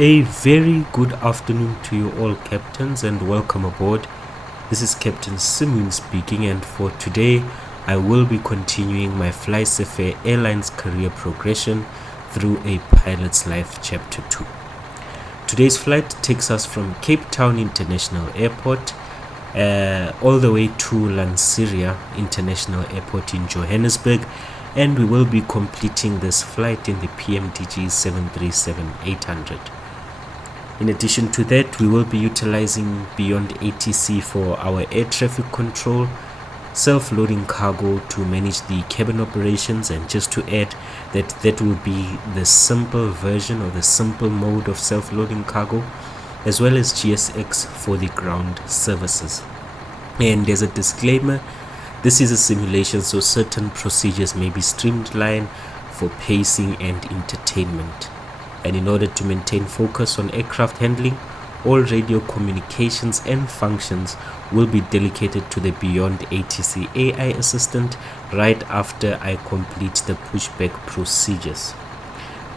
A very good afternoon to you all, captains, and welcome aboard. This is Captain Simon speaking, and for today I will be continuing my FlySafair Airlines career progression through a pilot's life chapter 2. Today's flight takes us from Cape Town International Airport all the way to Lanseria International Airport in Johannesburg, and we will be completing this flight in the PMDG 737-800. In addition to that, we will be utilizing Beyond ATC for our air traffic control, self-loading cargo to manage the cabin operations, and just to add that will be the simple version or the simple mode of self-loading cargo, as well as GSX for the ground services. And as a disclaimer, this is a simulation, so certain procedures may be streamlined for pacing and entertainment. And in order to maintain focus on aircraft handling, all radio communications and functions will be delegated to the Beyond ATC AI assistant right after I complete the pushback procedures.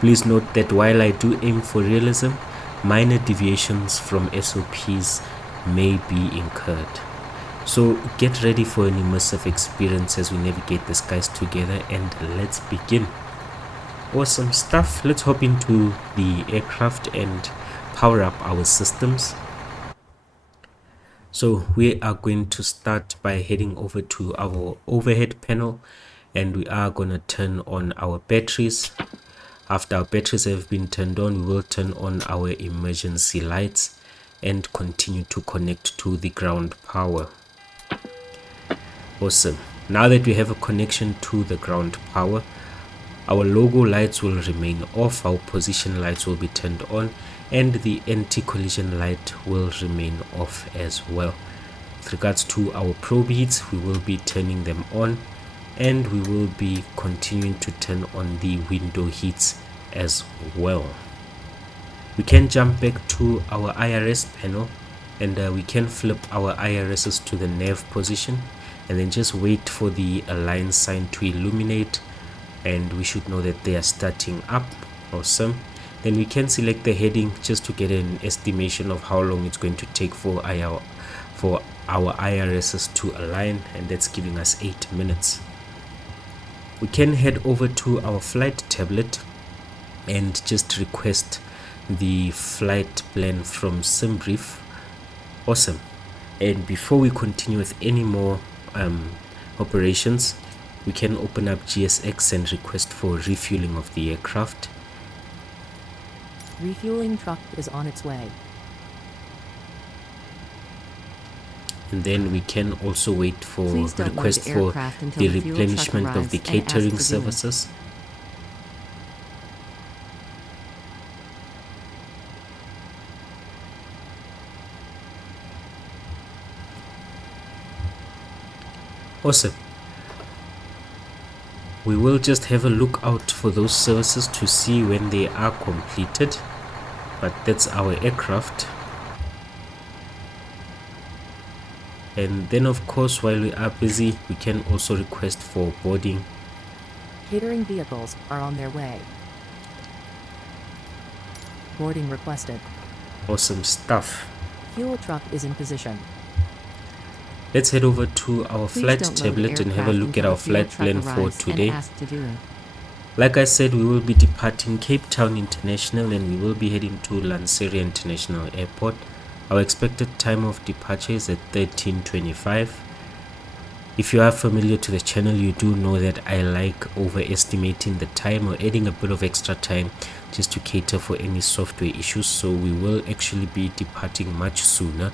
Please note that while I do aim for realism, minor deviations from SOPs may be incurred. So get ready for an immersive experience as we navigate the skies together, and let's begin. Awesome stuff. Let's hop into the aircraft and power up our systems. So we are going to start by heading over to our overhead panel, and we are going to turn on our batteries. After our batteries have been turned on, we will turn on our emergency lights and continue to connect to the ground power. Awesome. Now that we have a connection to the ground power, our logo lights will remain off, our position lights will be turned on, and the anti-collision light will remain off as well. With regards to our probe heats, we will be turning them on, and we will be continuing to turn on the window heats as well. We can jump back to our IRS panel, and we can flip our IRSs to the nav position, and then just wait for the align sign to illuminate, and we should know that they are starting up. Awesome. Then we can select the heading just to get an estimation of how long it's going to take for our IRSs to align, and that's giving us 8 minutes. We can head over to our flight tablet and just request the flight plan from SimBrief. Awesome. And before we continue with any more operations, we can open up GSX and request for refueling of the aircraft. Refueling truck is on its way. And then we can also wait for request for the replenishment of the catering services. Awesome. We will just have a look out for those services to see when they are completed, but that's our aircraft. And then of course, while we are busy, we can also request for boarding. Catering vehicles are on their way. Boarding requested. Awesome stuff. Fuel truck is in position. Let's head over to our flight tablet and have a look at our flight plan for today. Like I said, we will be departing Cape Town International, and we will be heading to Lanseria International Airport. Our expected time of departure is at 13:25. If you are familiar to the channel, you do know that I like overestimating the time or adding a bit of extra time just to cater for any software issues, so we will actually be departing much sooner.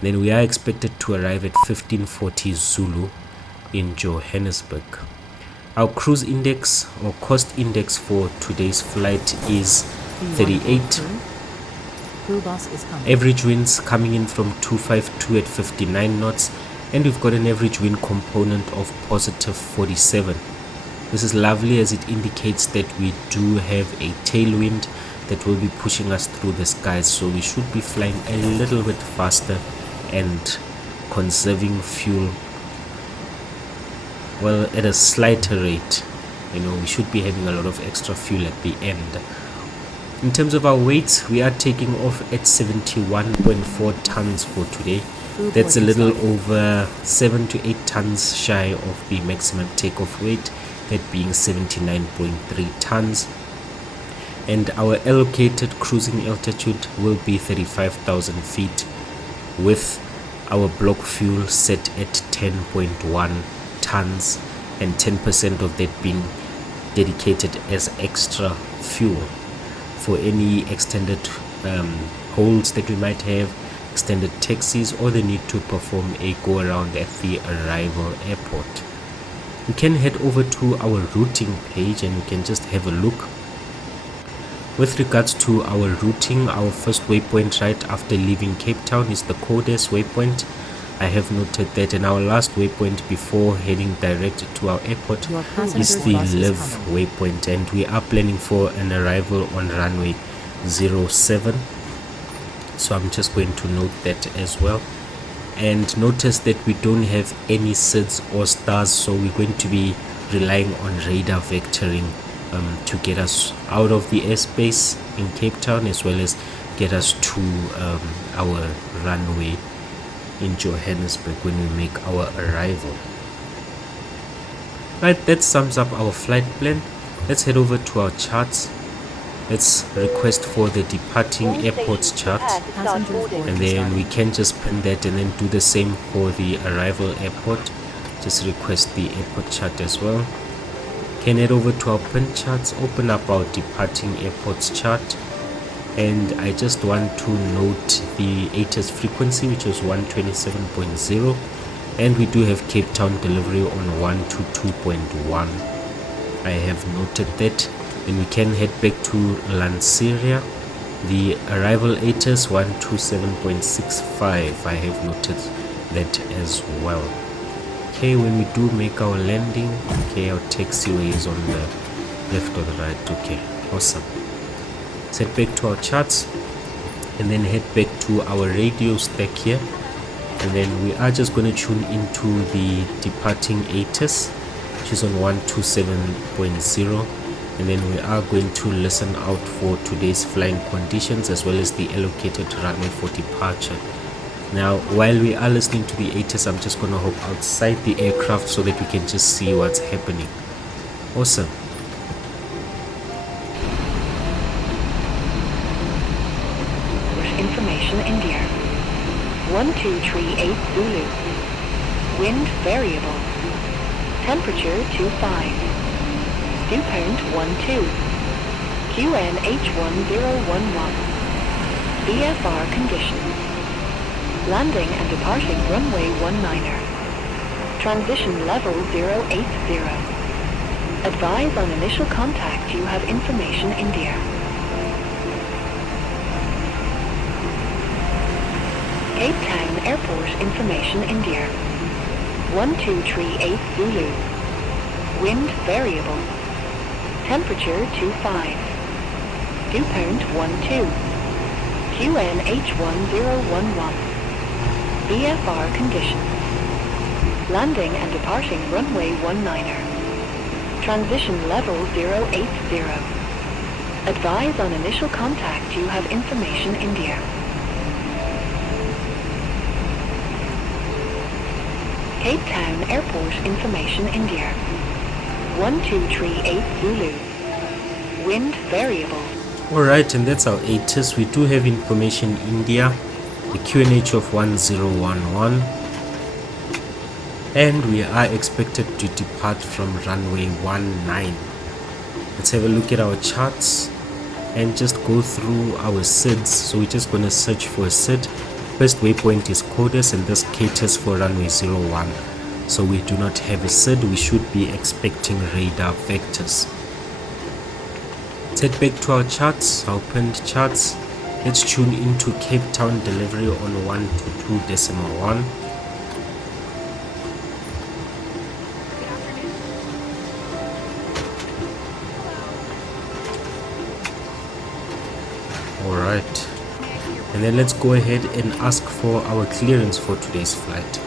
Then we are expected to arrive at 15:40 Zulu in Johannesburg. Our cruise index or cost index for today's flight is 38. Crew bus is coming. Average winds coming in from 252 at 59 knots, and we've got an average wind component of positive 47. This is lovely as it indicates that we do have a tailwind that will be pushing us through the skies, so we should be flying a little bit faster and conserving fuel, well, at a slighter rate. We should be having a lot of extra fuel at the end. In terms of our weight, we are taking off at 71.4 tons for today. Crew That's a boarding little started. over 7 to 8 tons shy of the maximum takeoff weight, that being 79.3 tons. And our allocated cruising altitude will be 35,000 feet with our block fuel set at 10.1 tons, and 10% of that being dedicated as extra fuel for any extended holds that we might have, extended taxis, or the need to perform a go around at the arrival airport. We can head over to our routing page and we can just have a look. With regards to our routing, our first waypoint right after leaving Cape Town is the Codes waypoint. I have noted that, and our last waypoint before heading direct to our airport Your is passenger the bus is Live coming. waypoint, and we are planning for an arrival on runway 07. So I'm just going to note that as well. And notice that we don't have any SIDS or stars, so we're going to be relying on radar vectoring to get us out of the airspace in Cape Town, as well as get us to our runway in Johannesburg when we make our arrival. Right, that sums up our flight plan. Let's head over to our charts. Let's request for the departing airports chart, Passengers boarding and then we started. can just pin that and then do the same for the arrival airport. Just request the airport chart as well. Can head over to our pin charts, open up our departing airports chart, and I just want to note the ATIS frequency, which was 127.0, and we do have Cape Town delivery on 122.1. I have noted that. Then we can head back to Lanseria. The arrival ATIS 127.65. I have noted that as well. Okay, when we do make our landing, okay, our taxiway is on the left or the right. Okay, awesome. Let's head back to our charts and then head back to our radio stack here, and then we are just going to tune into the departing ATIS, which is on 127.0, and then we are going to listen out for today's flying conditions as well as the allocated runway for departure. Now, while we are listening to the ATIS, I'm just going to hop outside the aircraft so that we can just see what's happening. Awesome. Information India. 1238 Zulu. Wind variable. Temperature 25. Dew point 12. QNH1011. VFR conditions. Landing and departing runway 19er. Transition level 080. Advise on initial contact you have Information India. Cape Town Airport Information India. 1238 Zulu. Wind variable. Temperature 25. Dew point 12. QNH1011. VFR conditions. Landing and departing runway 19er. Transition level 080. Advise on initial contact you have Information India. Cape Town Airport Information India. 1238 Zulu. Wind variable. Alright, and that's our ATIS. We do have Information India, the QNH of 1011, and we are expected to depart from runway 19. Let's have a look at our charts and just go through our SIDs. So we're just going to search for a SID. First waypoint is Codes, and this caters for runway 01. So we do not have a SID. We should be expecting radar vectors. Let's head back to our charts, our pinned charts. Let's tune into Cape Town delivery on 122.1. Alright, and then let's go ahead and ask for our clearance for today's flight.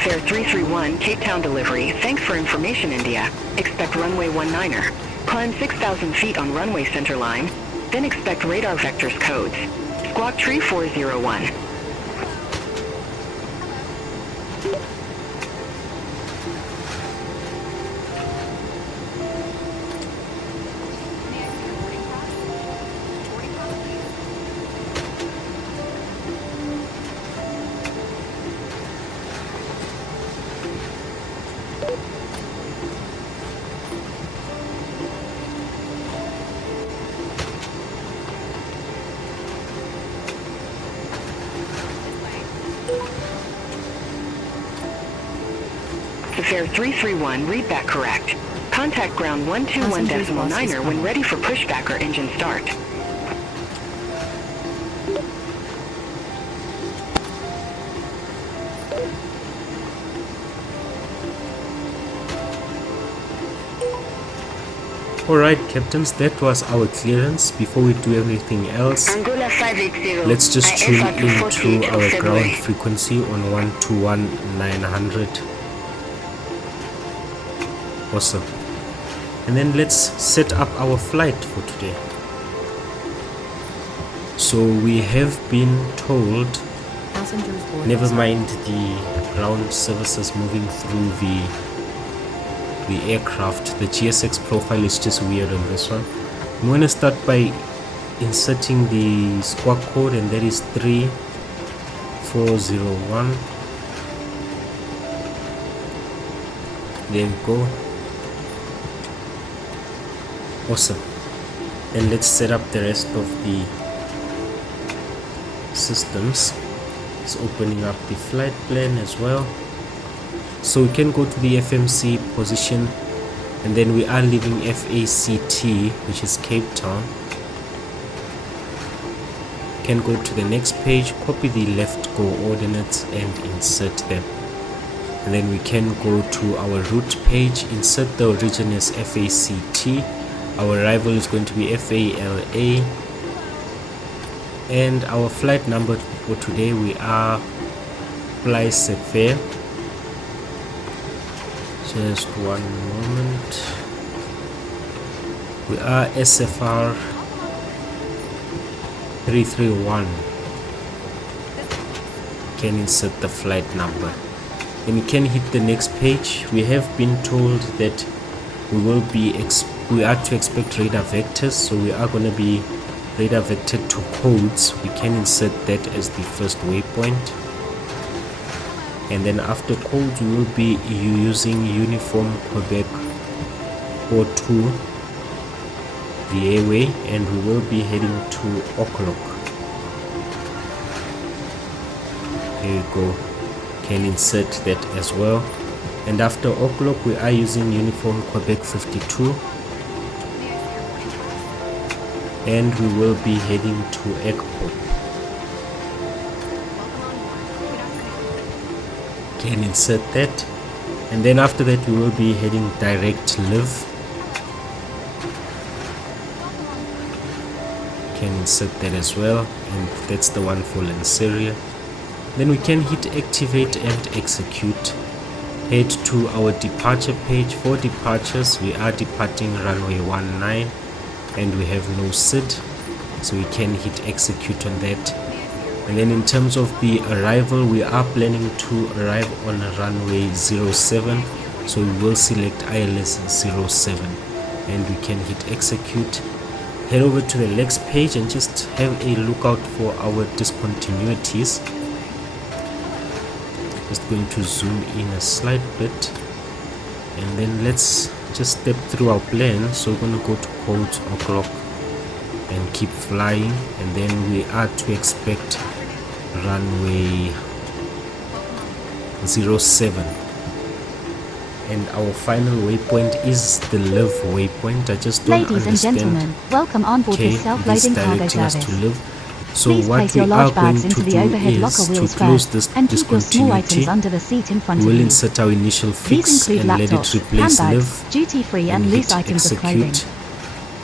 FAFAIR 331, Cape Town delivery. Thanks for information, India. Expect runway 19er. Climb 6,000 feet on runway center line. Then expect radar vectors codes. Squawk tree 401. FAFAIR 331, read that correct. Contact ground 121.9er when ready for pushback or engine start. Alright, captains, that was our clearance. Before we do anything else, Angola 580. let's just tune IFR 248 into our of ground February. frequency on 121.900. Awesome. And then let's set up our flight for today. So we have been told, Passengers board never this mind the ground services moving through the aircraft, the GSX profile is just weird on this one. I'm going to start by inserting the squawk code, and that is 3401. There we go. Awesome. And let's set up the rest of the systems. It's opening up the flight plan as well. So we can go to the FMC position, and then we are leaving FACT, which is Cape Town. Can go to the next page, copy the left coordinates and insert them, and then we can go to our route page, insert the origin as FACT, our arrival is going to be FALA, and our flight number for today, we are FlySafair. Just one moment. We are SFR 331. Can insert the flight number. Then we can hit the next page. We have been told that we are to expect radar vectors, so we are going to be radar vectored to codes. We can insert that as the first waypoint. And then after codes, we will be using Uniform Quebec 42, the airway, and we will be heading to O'clock. There we go. Can insert that as well. And after O'clock, we are using Uniform Quebec 52, and we will be heading to Airport. Can insert that, and then after that we will be heading direct live. Can insert that as well, and that's the one for Lanseria. Then we can hit activate and execute. Head to our departure page. For departures, we are departing runway 19 and we have no SID, so we can hit execute on that. And then in terms of the arrival, we are planning to arrive on runway 07, so we will select ILS 07 and we can hit execute. Head over to the next page and just have a look out for our discontinuities. Just going to zoom in a slight bit, and then let's just step through our plan. So we're going to go to codes O'clock and keep flying, and then we are to expect runway 07, and our final waypoint is the live waypoint. I just don't Ladies understand. and gentlemen, welcome on board this self-loading cargo directing us to service. live. So Please what place we your are large going bags to into the do overhead is locker to wheels close first, this and keep your small items discontinuity. under the seat in front We of will you. insert our initial These fix include and let it laptops, replace handbags, live, duty-free and and loose hit items of clothing. execute.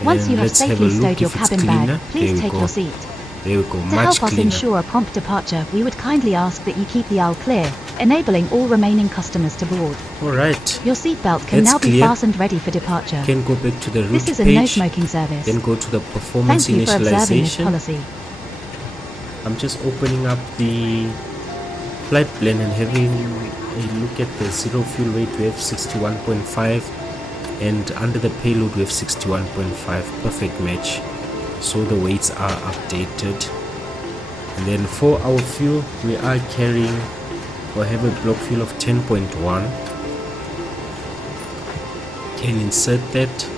Once And you have let's have a safely look stowed your if it's cabin cleaner. bag, please There we take go. your seat. There we go, To much help us cleaner. ensure a prompt departure, we would kindly ask that you keep the aisle clear. enabling all remaining customers to board. Alright, Your seatbelt can That's now be clear. fastened ready for departure. can go back to the route This is a page, no smoking service. then go to the performance Thank you for observing this initialization. policy. I'm just opening up the flight plan and having a look at the zero fuel weight. We have 61.5, and under the payload we have 61.5. Perfect match. So the weights are updated. And then for our fuel, we are carrying or have a block fuel of 10.1. Can insert that.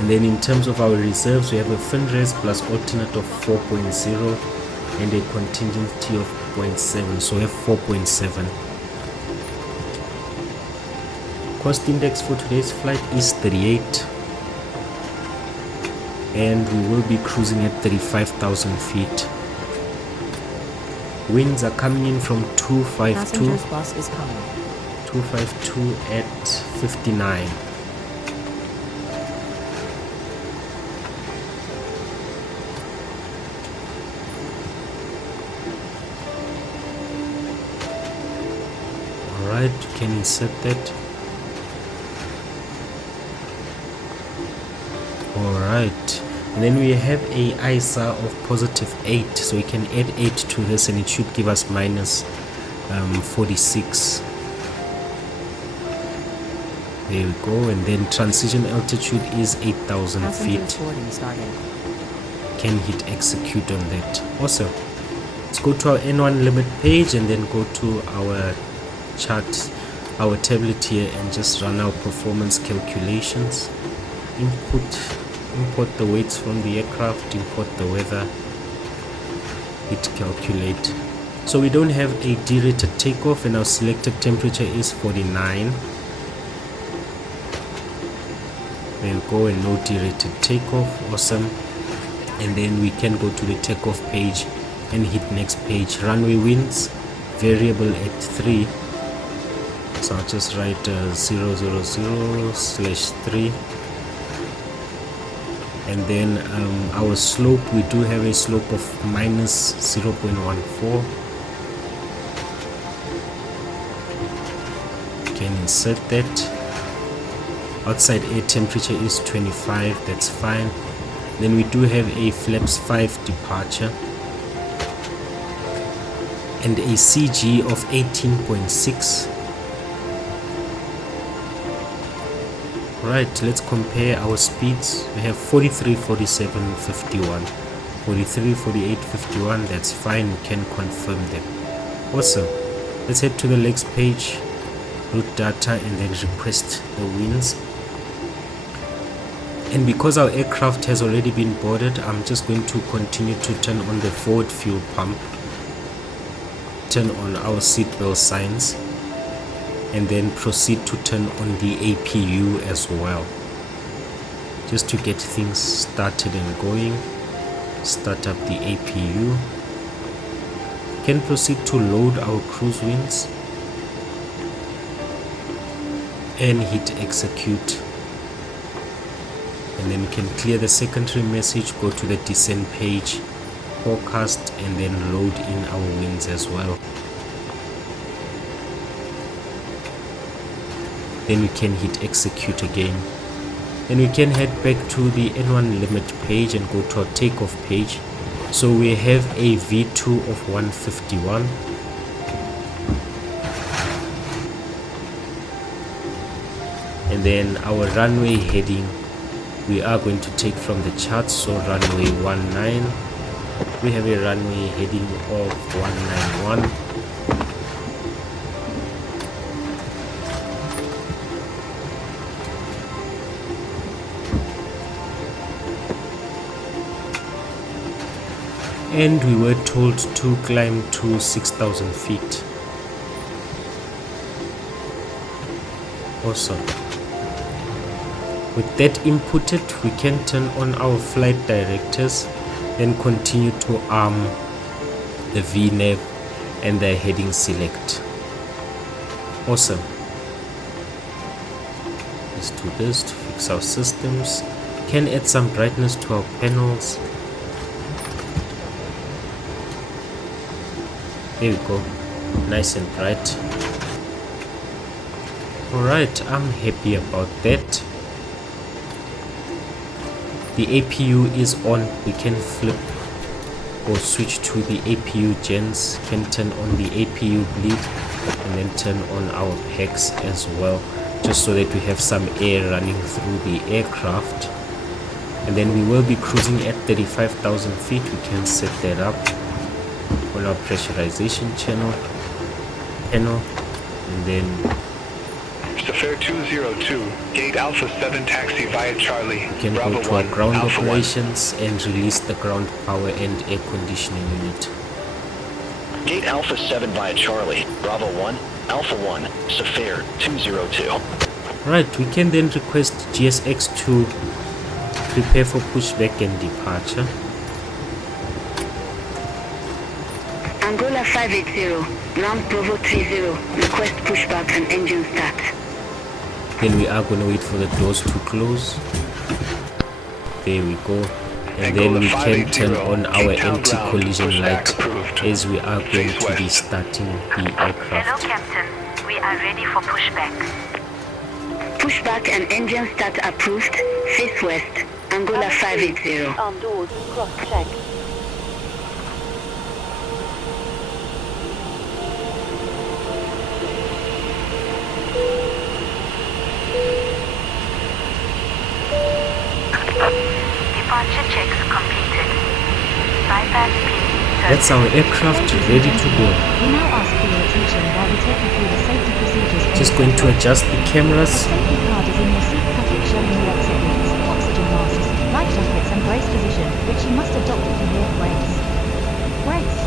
And then in terms of our reserves, we have a fin rest plus alternate of 4.0 and a contingency of 0.7, so we have 4.7. Cost index for today's flight is 38, and we will be cruising at 35,000 feet. Winds are coming in from 252 Passengers bus is coming. at 59. Alright, you can insert that. Alright, and then we have a ISA of positive 8, so we can add 8 to this and it should give us minus 46. There we go. And then transition altitude is 8,000 Passengers feet. boarding started. Can hit execute on that. Awesome. Let's go to our N1 limit page and then go to our chart, our tablet here, and just run our performance calculations. Import the weights from the aircraft, import the weather, hit calculate. So we don't have a derated takeoff and our selected temperature is 49. There we go, and no derated takeoff. Awesome. And then we can go to the takeoff page and hit next page. Runway winds variable at 3, so I'll just write 000/3. And then our slope, we do have a slope of minus 0.14. Can insert that. Outside air temperature is 25, that's fine. Then we do have a flaps 5 departure and a CG of 18.6. Right, let's compare our speeds. We have 43, 47, 51, 43, 48, 51. That's fine, we can confirm them. Awesome. Let's head to the legs page, route data, and then request the winds. And because our aircraft has already been boarded, I'm just going to continue to turn on the forward fuel pump, turn on our seatbelt signs, and then proceed to turn on the APU as well, just to get things started and going. Start up the APU. Can proceed to load our cruise winds and hit execute. And then we can clear the secondary message, go to the descent page, forecast, and then load in our winds as well. Then we can hit execute again. Then we can head back to the N1 limit page and go to our takeoff page. So we have a V2 of 151. And then our runway heading, we are going to take from the chart. So runway 19, we have a runway heading of 191. And we were told to climb to 6,000 feet. Awesome. With that inputted, we can turn on our flight directors and continue to arm the VNAV and the heading select. Awesome. Let's do this to fix our systems. Can add some brightness to our panels. There we go. nice and bright. Alright, I'm happy about that. The APU is on. We can flip or switch to the APU gens, can turn on the APU bleed and then turn on our packs as well, just so that we have some air running through the aircraft. And then we will be cruising at 35,000 feet. We can set that up on our pressurization panel, and then FlySafair 202, gate Alpha 7 taxi via Charlie. we can Bravo go to 1, our ground Alpha operations and release the ground power and air conditioning unit. Gate Alpha 7 via Charlie, Bravo 1, Alpha 1, Safair 202. Right, we can then request GSX to prepare for pushback and departure. Angola 580, ground Bravo 30, request pushback and engine start. Then we are going to wait for the doors to close. There we go. And then we can turn on our anti-collision light as we are going to be starting the aircraft. Hello, Captain. We are ready for pushback. Pushback and engine start approved. Face west. Angola 580. On doors, cross-check. Departure checks completed. Bypass speed. That's our aircraft ready to go. We now ask for your attention while we take you through the safety procedures. Just going to adjust the cameras. Safety card is in your seat pocket showing you exit routes, oxygen masks, life jackets and brace position, which you must adopt if you walk brace. Brace.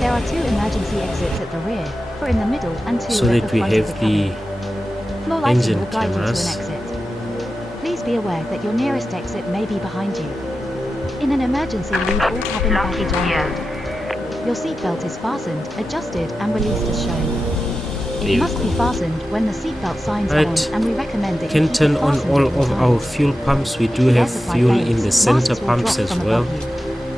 There are 2 emergency exits at the rear, 4 in the middle and 2 So at that the we front have of the the cabin. Floor lighting engine will guide cameras. you to an exit. Please be aware that your nearest exit may be behind you. In an emergency, leave all cabin baggage on board. Your seatbelt is fastened, adjusted and released as shown. There It you must go. be fastened when the seatbelt signs Right. on, and we recommend that you Can keep turn it on fastened all at all of our times. fuel pumps. We do The have air supply fuel fails, in the center masks will pumps drop as from well. above you.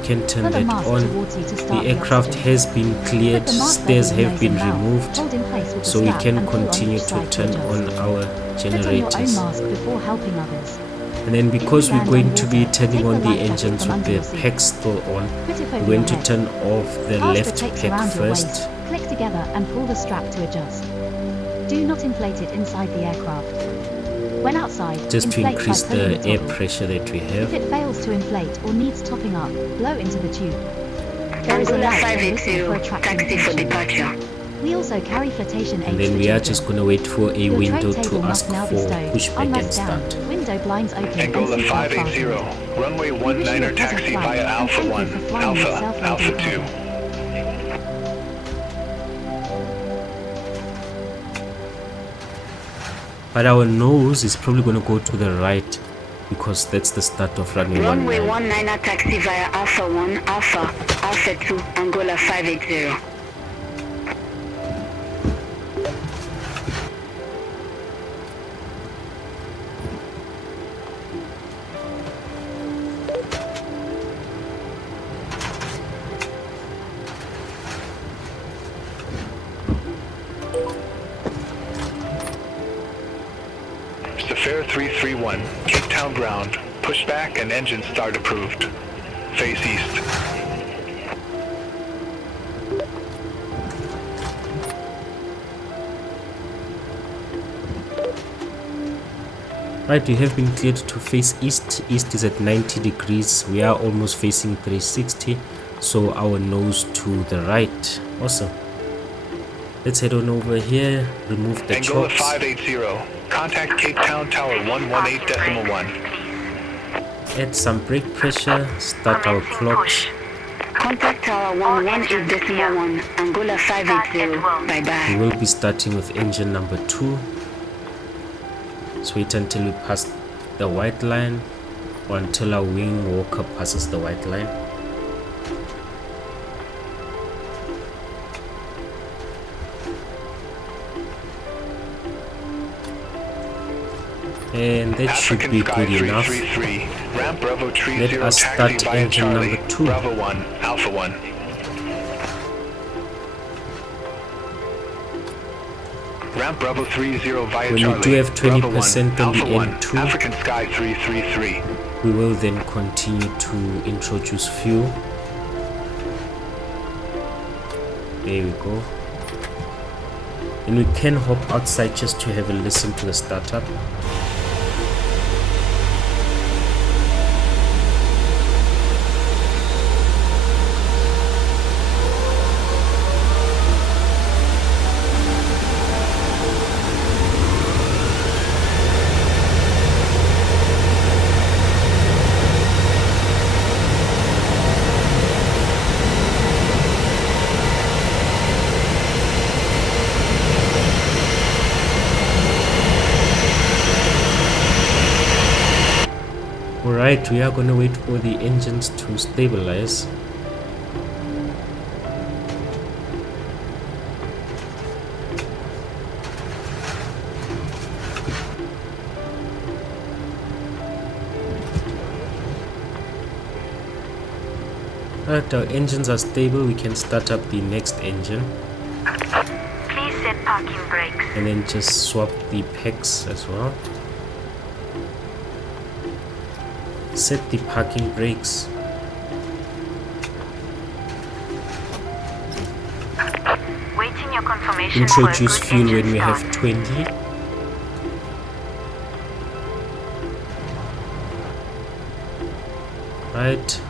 Can turn Put a that mask on. towards you to The start aircraft oxygen. has been cleared. Put the mask Stairs over your have nose been and mouth. removed, Hold in place with the so we strap can and pull on continue each to side turn adjust. on our Put on your own generators. mask before helping others. And then because we're Stand going on to be water. turning Take on the the life jacket engines from with under the your seat. pack still on, Put it over we're your going to head. turn off the Pass left the tapes pack around your first. waist, click together and pull the strap to adjust. Do not inflate it inside the aircraft. When outside, Just to inflate by increase pulling the air toggle. pressure that we If have. it fails to inflate or needs topping up, blow into the tube. There is a Angola light and whistle 580, for attracting taxi for attention. departure. We also carry flotation aids And then for we are children. just going to wait for a Your window tray to table ask must now be for stowed, pushback and armrest down, start. window blinds open and Angola seatbelt 580, fastened. runway We wish you a 19er pleasant taxi flight, via and Alpha thank you 1, for flying with Alpha, self-loading Alpha cargo. 2. But our nose is probably going to go to the right because that's the start of runway Runway 19. 19er taxi via Alpha 1, Alpha, Alpha 2, Angola 580. Safair 331, Cape Town ground. Pushback and engine start approved. Face east. Right, we have been cleared to face east. East is at 90 degrees. We are almost facing 360. So our nose to the right. Awesome. Let's head on over here. Remove the Angola chocks. 580, contact Cape Town Tower 118.1. Add some brake pressure. Start our clocks. Contact Tower 118.1, Angola 580. Bye-bye. We will be starting with engine number 2. So wait until we pass the white line or until our wing walker passes the white line. And that should African be Sky good enough. 333, ramp Bravo Let 30 us taxi start via engine Charlie, number 2. Bravo 1, Alpha 1. Ramp Bravo 30 via When we Charlie. do have Bravo 20% on the Alpha 1, N2, African Sky 333. we will then continue to introduce fuel. There we go. And we can hop outside just to have a listen to the startup. Alright, we are gonna wait for the engines to stabilize. Alright, our engines are stable. We can start up the next engine Please set parking brakes. and then just swap the packs as well. Set the parking brakes. Waiting your confirmation Introduce for a good fuel when engine we start. have 20. Right,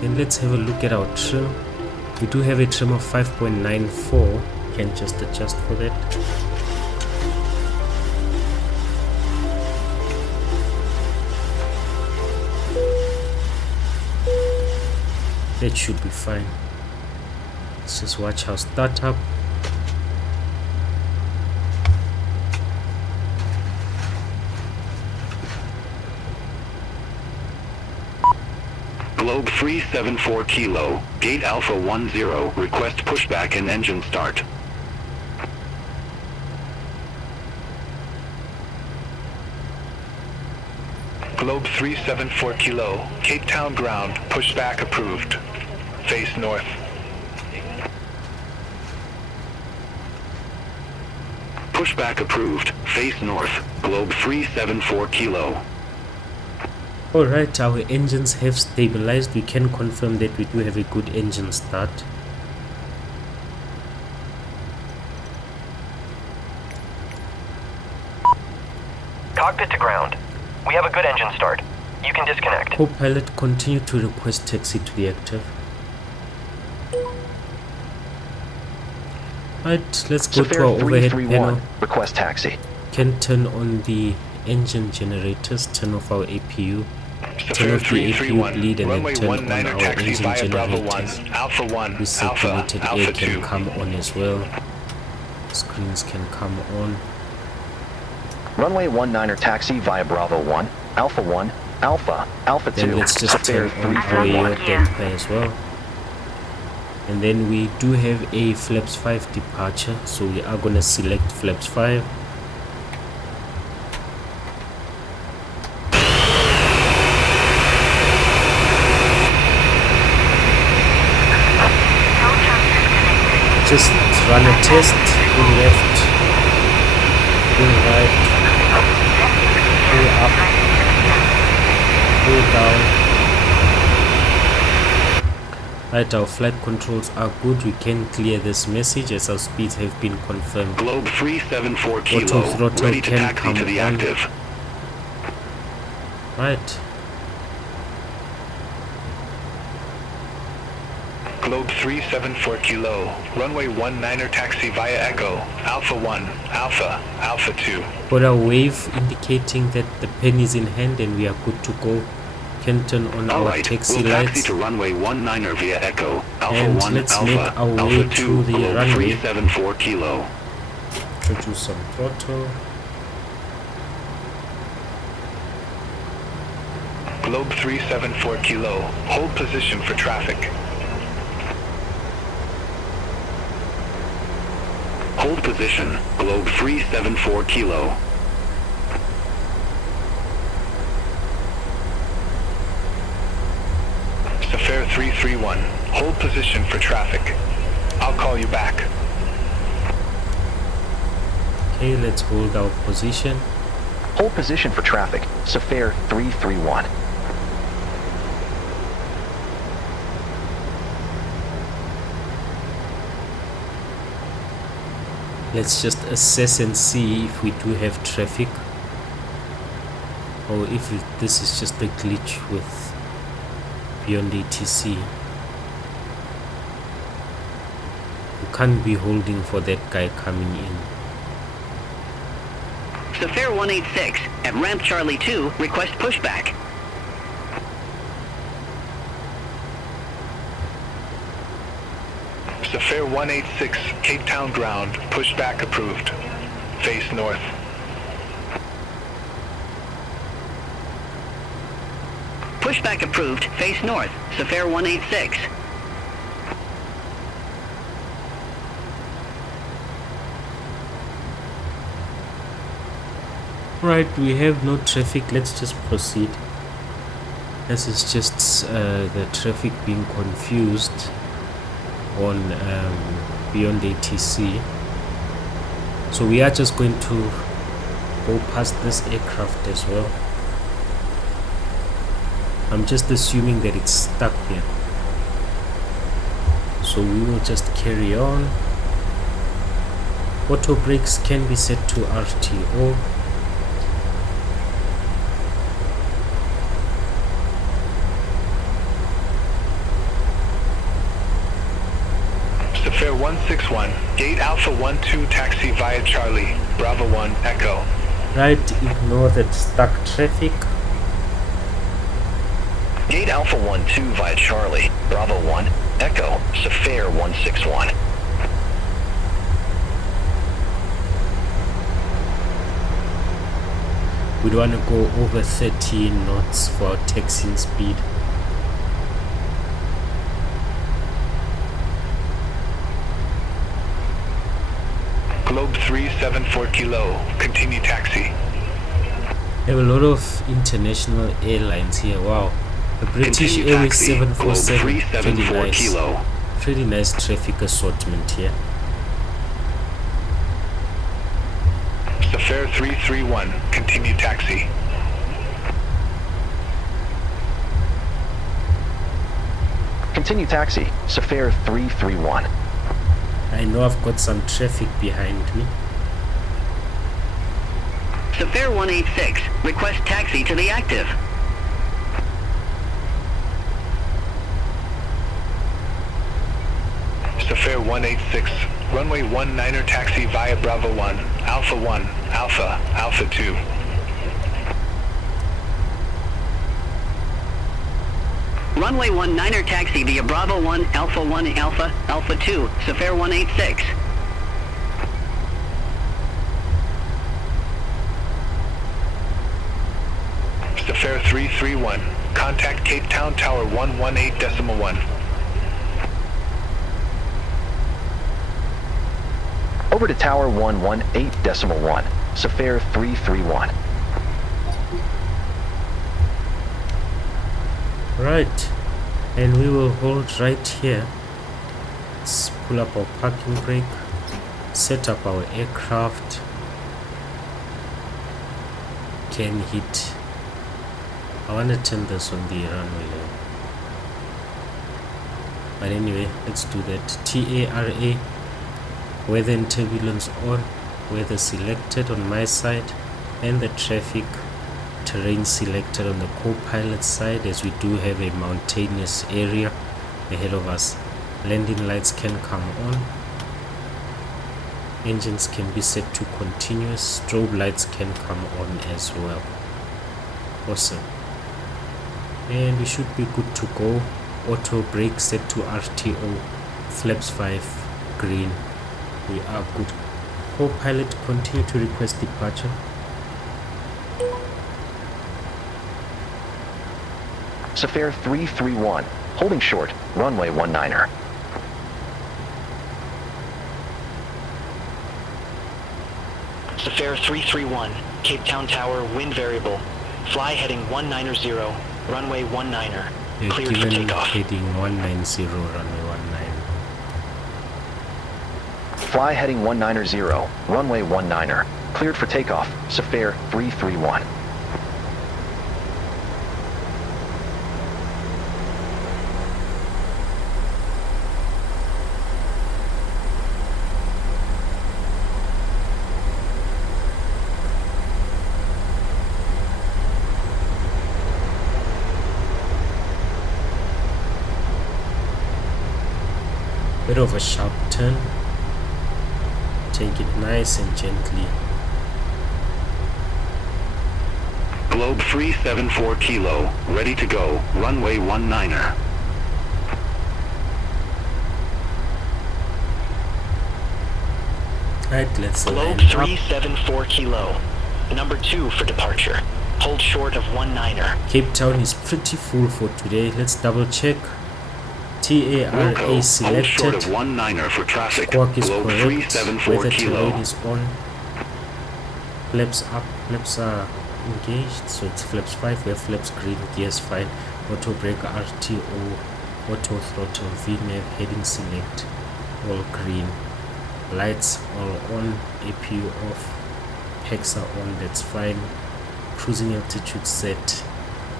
then let's have a look at our trim. We do have a trim of 5.94. Can just adjust for that. That should be fine. Let's just watch our startup. Globe 374 Kilo, Gate Alpha 10, request pushback and engine start. Globe 374 Kilo, Cape Town ground, pushback approved. Face north. Pushback approved, face north, Globe 374 Kilo. Alright, our engines have stabilized. We can confirm that we do have a good engine start. Cockpit to ground. We have a good engine start. You can disconnect. Co-pilot, continue to request taxi to the active. Right, let's go to our overhead panel. Request taxi. Can turn on the engine generators, turn off our APU, turn Safair off the APU 331, bleed, and runway then turn 19er on our taxi engine via Bravo 1, generators. Alpha 1, Alpha, Recirculated air Alpha can 2. come on as well. Screens can come on. Runway 19er taxi via Bravo 1, Alpha 1, Alpha, Alpha 2. Then let's just turn Safair on our 331. yaw damper as well. And then we do have a flaps 5 departure, so we are going to select flaps 5. Just run a test, pull left, pull right, pull up, pull down. Right, our flight controls are good. We can clear this message as our speeds have been confirmed. Globe 374 Kilo, Auto throttle ready to can taxi come to the on. active. Right, Globe 374 Kilo, runway 19er taxi via Echo, Alpha 1, Alpha, Alpha 2. got a wave indicating that the pen is in hand and we are good to go. Can turn on our Alright, taxi we'll taxi lights. to runway 19er via Echo, Alpha And 1, let's Alpha, make our way Alpha 2, to the Globe runway. 374 Kilo. Introduce some throttle. Globe 374 Kilo, hold position for traffic. Hold position, Globe 374 Kilo. Safair 331, hold position for traffic. I'll call you back. Okay, let's hold our position. Hold position for traffic. Safair 331. Let's just assess and see if we do have traffic, or if this is just a glitch with Beyond ATC. We can't be holding for that guy coming in. Safair 186 at ramp Charlie 2, request pushback. Safair 186, Cape Town ground, pushback approved. Face north. Pushback approved, face north, Safair 186. Right, we have no traffic. Let's just proceed. This is just the traffic being confused on Beyond ATC. So we are just going to go past this aircraft as well. I'm just assuming that it's stuck here, so we will just carry on. Auto brakes can be set to RTO. Safair 161, gate Alpha 12 taxi via Charlie, Bravo 1, Echo. Right, ignore that stuck traffic. Gate Alpha 12 via Charlie, Bravo 1, Echo, Safair 161. We don't want to go over 13 knots for our taxiing speed. Globe 374 Kilo, continue taxi. Have a lot of international airlines here. Wow, the British Continue Airways taxi, 747, Globe pretty 374 nice. Kilo. Pretty nice traffic assortment here. Safair 331, continue taxi. Continue taxi, Safair 331. I know I've got some traffic behind me. Safair 186, request taxi to the active. Safair 186, runway 19er taxi via Bravo 1, Alpha 1, Alpha, Alpha 2. Runway 19er taxi via Bravo 1, Alpha 1, Alpha, Alpha 2, Safair 186. Safair 331, contact Cape Town Tower 118.1. Over to Tower 118.1, Safair 331. Right, and we will hold right here. Let's pull up our parking brake, set up our aircraft, can hit. I want to turn this on the runway now. But anyway, let's do that. TARA, weather and turbulence on, weather selected on my side, and the traffic terrain selected on the co-pilot side, as we do have a mountainous area ahead of us. Landing lights can come on, engines can be set to continuous, strobe lights can come on as well. Awesome, and we should be good to go. Auto brake set to RTO, flaps 5 green. We are good. Co-pilot, continue to request departure. Safair 331, holding short, runway 19er. Safair 331, Cape Town Tower, wind variable. Fly heading 190, runway 19er. Cleared for takeoff. Heading 190, runway 19. Fly heading 190, runway 19er. Cleared for takeoff, Safair 331. Bit of a sharp turn. Take it nice and gently. Globe 374 Kilo, ready to go, runway 19er. Right, let's Globe line up. 374 Kilo, number 2 for departure. Hold short of 19er. Cape Town is pretty full for today. Let's double check. TARA Hold short of selected. 19er for traffic. Squawk is Globe correct. 374 Weather Kilo. terrain is on. Flaps up. Flaps are engaged. So it's flaps 5. We have flaps green. Gears fine. Auto brake RTO. Auto throttle. VNAV heading select. All green. Lights all on. APU off. Hexa on. That's fine. Cruising altitude set.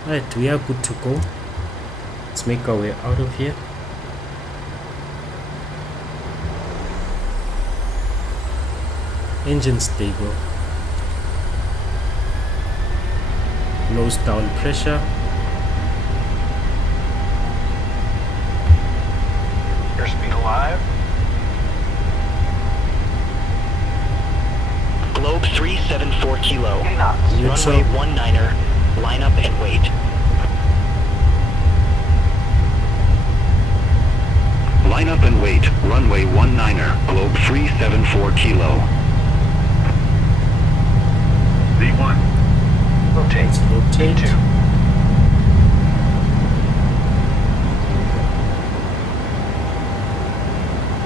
Right, we are good to go. Let's make our way out of here. Engine stable. Nose down pressure. Airspeed alive. Globe 374 Kilo, Neutral. runway 19er. Line up and wait. Line up and wait, runway 19er, Globe 374 Kilo. V1. Rotate. Let's rotate. V2.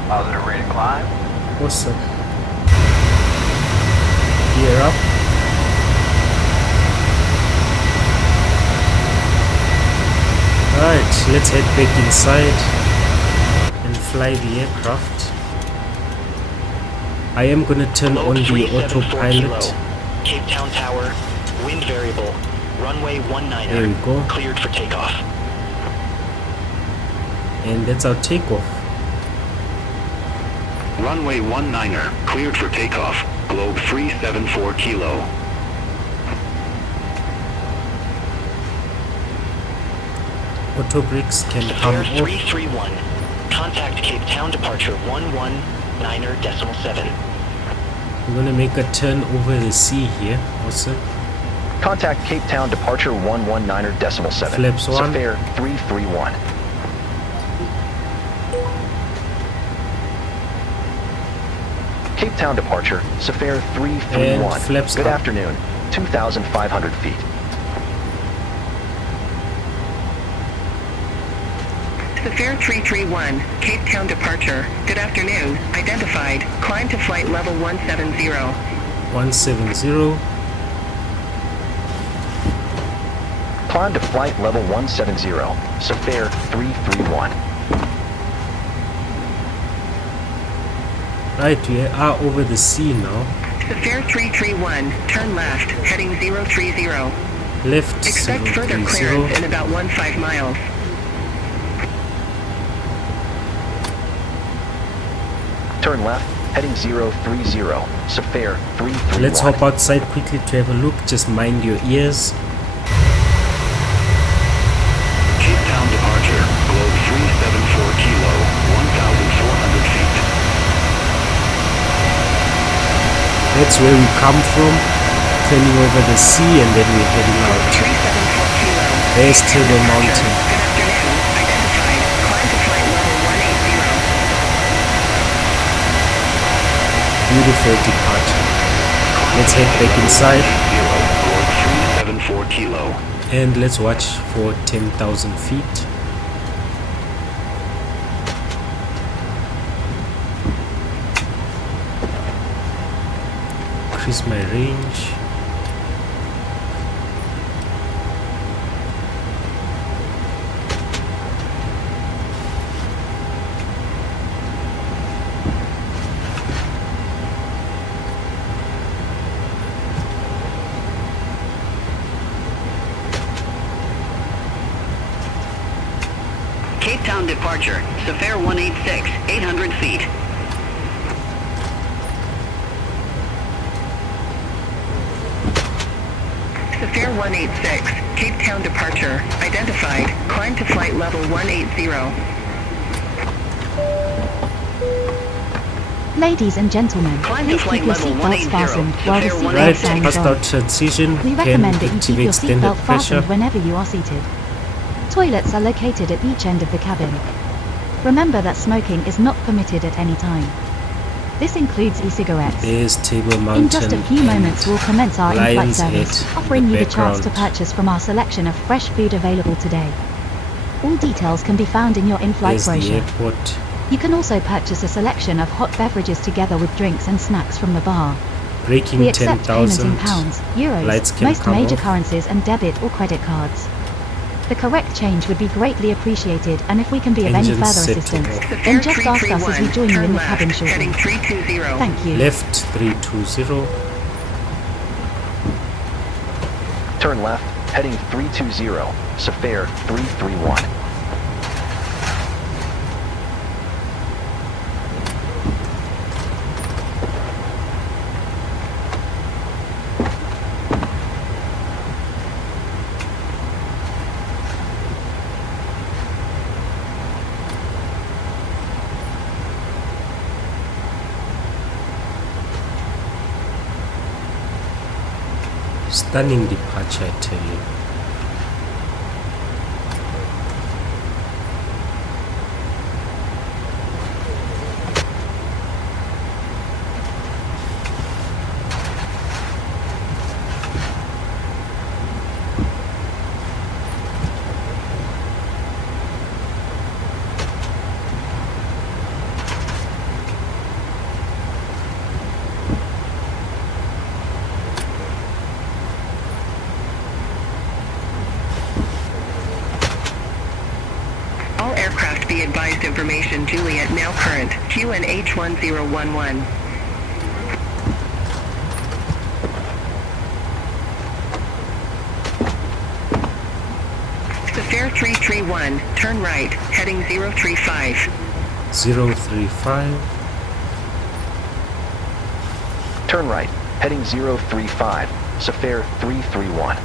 Positive rate of climb. Awesome. Gear up. Right, let's head back inside and fly the aircraft. I am gonna turn Globe on the 374 autopilot. Kilo, Cape Town Tower, wind variable, runway 19er. There we go. Cleared for takeoff. And that's our takeoff. Runway 19er, cleared for takeoff, Globe 374 Kilo. Auto brakes can come Safair off. 331. Contact Cape Town departure 119.7. We're gonna make a turn over the sea here. Awesome. Contact Cape Town departure 119.7. Flaps 1. Safair 331. Cape Town departure, Safair 331. And flaps Good up. afternoon, 2,500 feet. Safair 331, Cape Town departure. Good afternoon. Identified. Climb to flight level 170. 170. Climb to flight level 170, Safair 331. Right, we are over the sea now. Safair 331, turn left, heading 030. Left Expect further 030. clearance in about 15 miles. Turn left, heading 030, Safair 331. Let's hop outside quickly to have a look. Just mind your ears. Cape Town departure, Globe 374 Kilo, 1,400 feet. That's where we come from. Turning over the sea and then we're heading out. 374 Kilo. There's Table Mountain. Good afternoon. Identified. Climb to flight level 180. Beautiful departure. Let's head back inside Globe 374 Kilo. and let's watch for 10,000 feet. Increase my range. Town departure. Safair 186, 800 feet. Safair 186, Cape Town departure. Identified. Climb to flight level 180. Ladies and gentlemen, Climb to please flight keep your level seatbelts 180. fastened while the Safair seatbelt Right, sign is past on. out transition. We Can recommend that you keep activate your extended seatbelt pressure. fastened whenever you are seated. Toilets are located at each end of the cabin. Remember that smoking is not permitted at any time. This includes e-cigarettes. There's Table Mountain. In just a few moments we'll commence our in-flight Lion's service, Head in offering the you the chance to background. purchase from our selection of fresh food available today. All details can be found in your in-flight There's the brochure. airport. You can also purchase a selection of hot beverages together with drinks and snacks from the bar. Breaking We accept payments 10,000. in pounds, euros, Lights can most come major off. currencies and debit or credit cards. The correct change would be greatly appreciated, and if we can be of any Engine further set to assistance, off. then Safair just ask us as we 331, join you in turn the left, cabin shortly. heading 320. Thank you. Left 320. Turn left, heading 320, Safair 331. Stunning departure, I tell you. All aircraft be advised information Juliet now current. QNH 1011. Safair 331, turn right, heading 035. 035. Turn right, heading 035, Safair 331.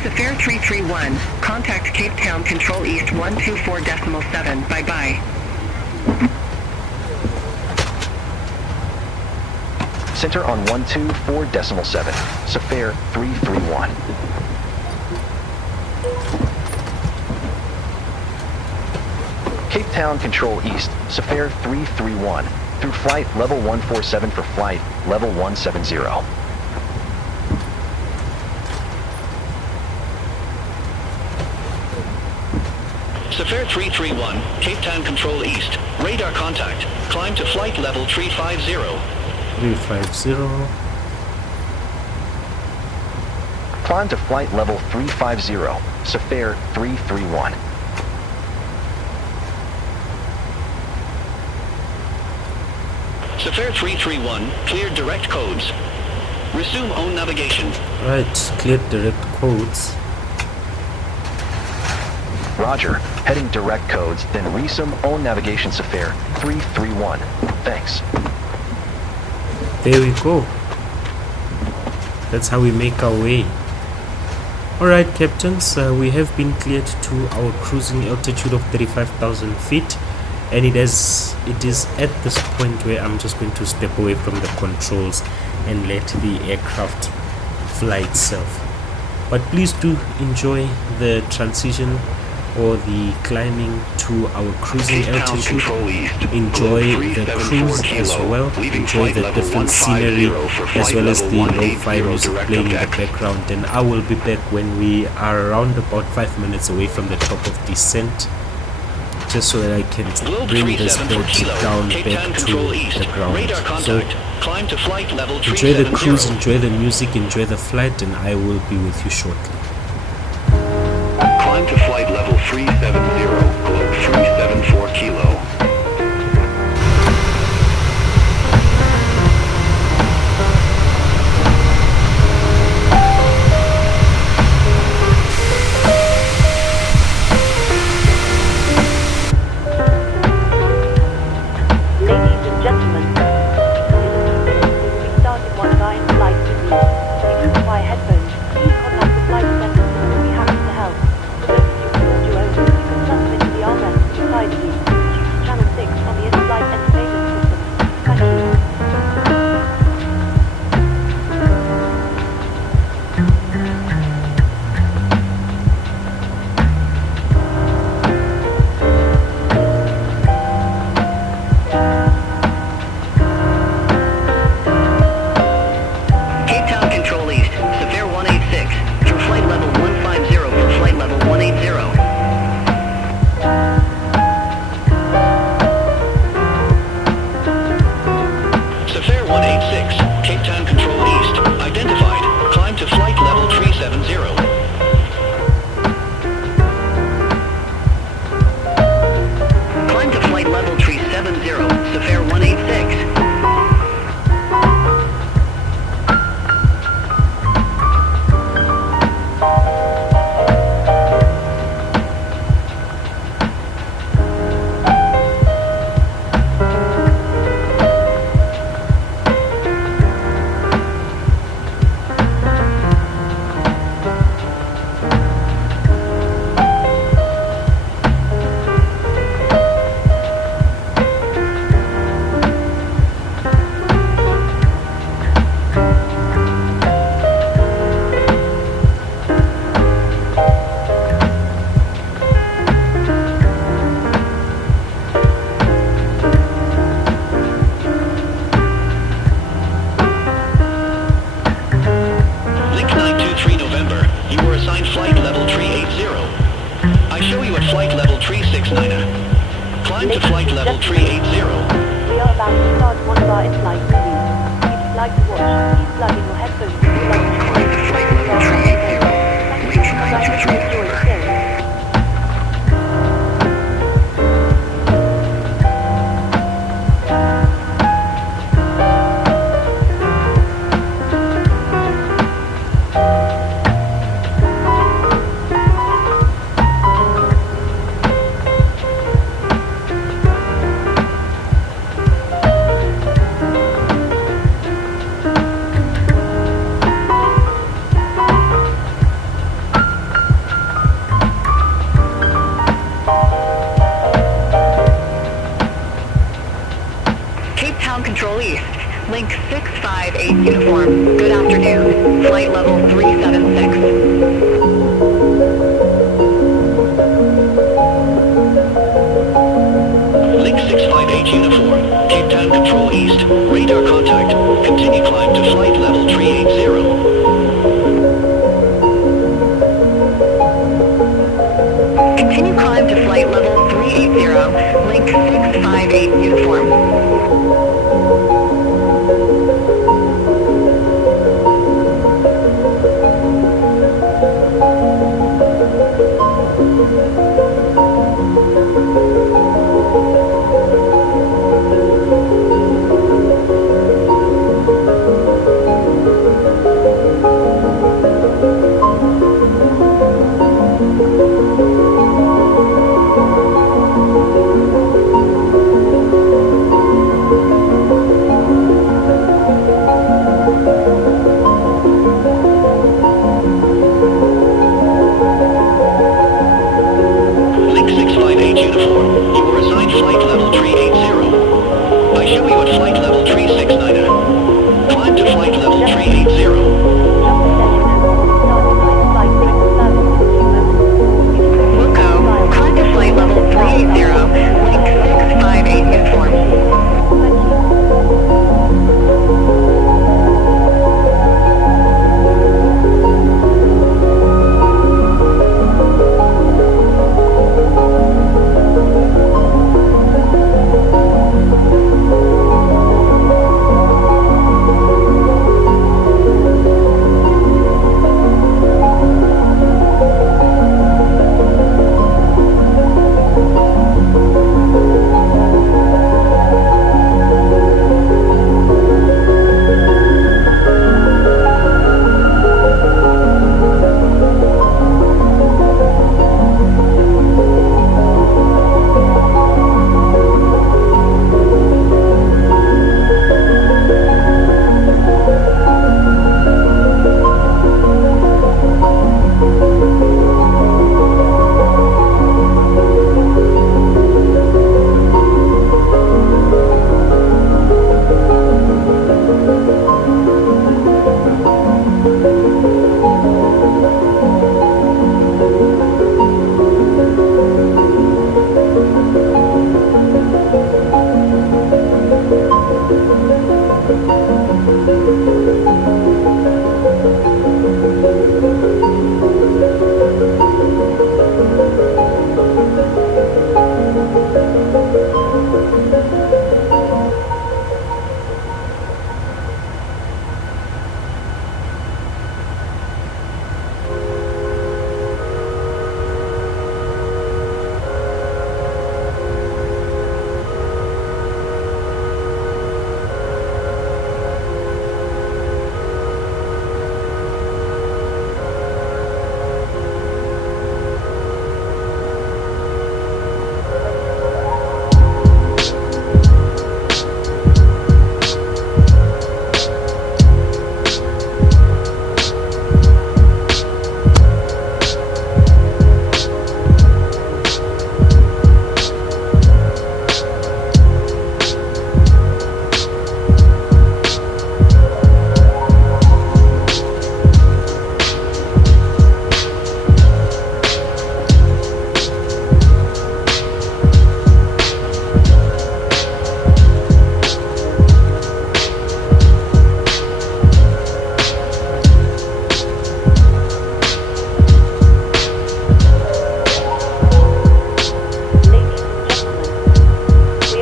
Safair 331, contact Cape Town Control East 124.7. Bye-bye. Center on 124.7, Safair 331. Cape Town Control East, Safair 331, through flight level 147 for flight level 170. Safair 331, Cape Town Control East. Radar contact. Climb to flight level 350. 350. Climb to flight level 350, Safair 331. Safair 331, clear direct codes. Resume own navigation. Right, cleared direct codes. Roger, heading direct codes, then resume own navigation, Safair 331. Thanks. There we go. That's how we make our way. Alright, captains, we have been cleared to our cruising altitude of 35,000 feet, and it is at this point where I'm just going to step away from the controls and let the aircraft fly itself. But please do enjoy the transition or the climbing to our cruising altitude. Enjoy the cruise as well. Enjoy the different scenery as well as the lo-fi music playing in the background. And I will be back when we are around about 5 minutes away from the top of descent, just so that I can bring this boat down back to the ground. So enjoy the cruise, enjoy the music, enjoy the flight, and I will be with you shortly. Climb to flight level 370, globe 374 kilo. flight level 369er. Climb to flight level 380. We are about to start one of our in-flight menus. If you'd like to watch, please plug in your headphones if you like to Climb to flight level 380. Reach 923. enjoy the film. Cape Town Control East. Link 658 uniform. Good afternoon. Flight level 376. Link 658 uniform. Cape Town Control East. Radar contact. Continue climb to flight level 380. Continue climb to flight level 380. Link 658 uniform.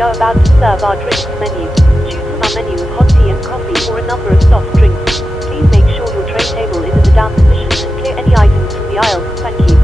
are about to serve our drinks menu. Choose from our menu of hot tea and coffee or a number of soft drinks. Please make sure your tray table is in the down position and clear any items from the aisles. Thank you.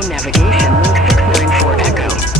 phone navigation, link 694 Echo.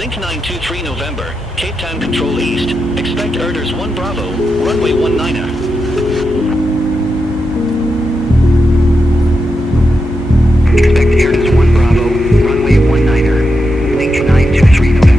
Link 923 November, Cape Town Control East. Expect Erders 1 Bravo, runway 19er. Expect Erders 1 Bravo, runway 19er. Link 923 November.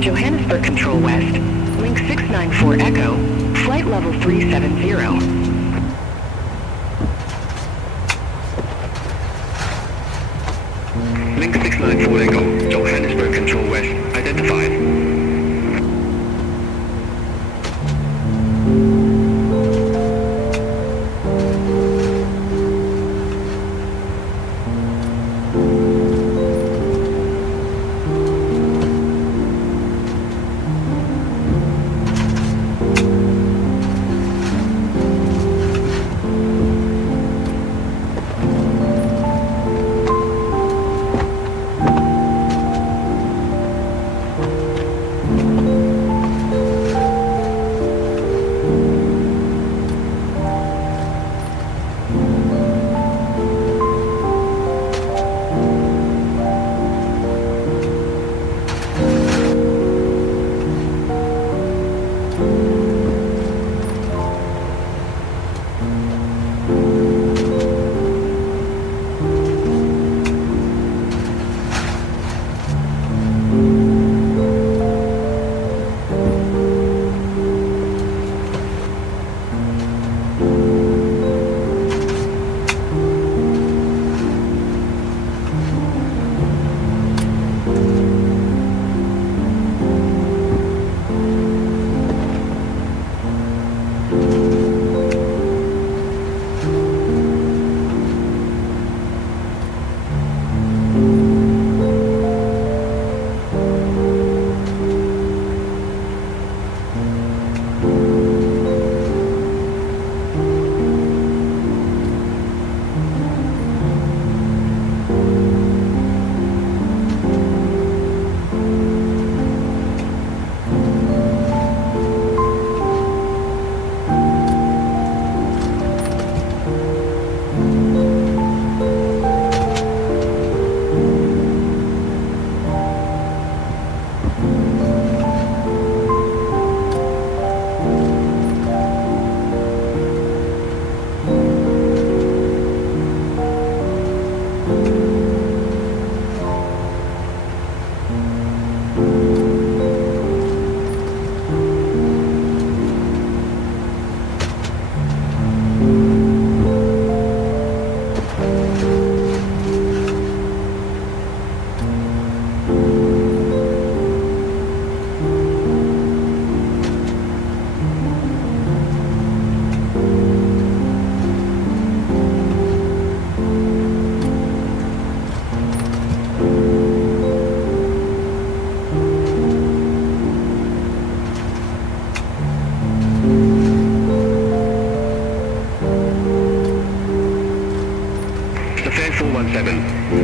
Johannesburg Control West, link 694 Echo, flight level 370. Link 694 Echo, Johannesburg Control West, identified.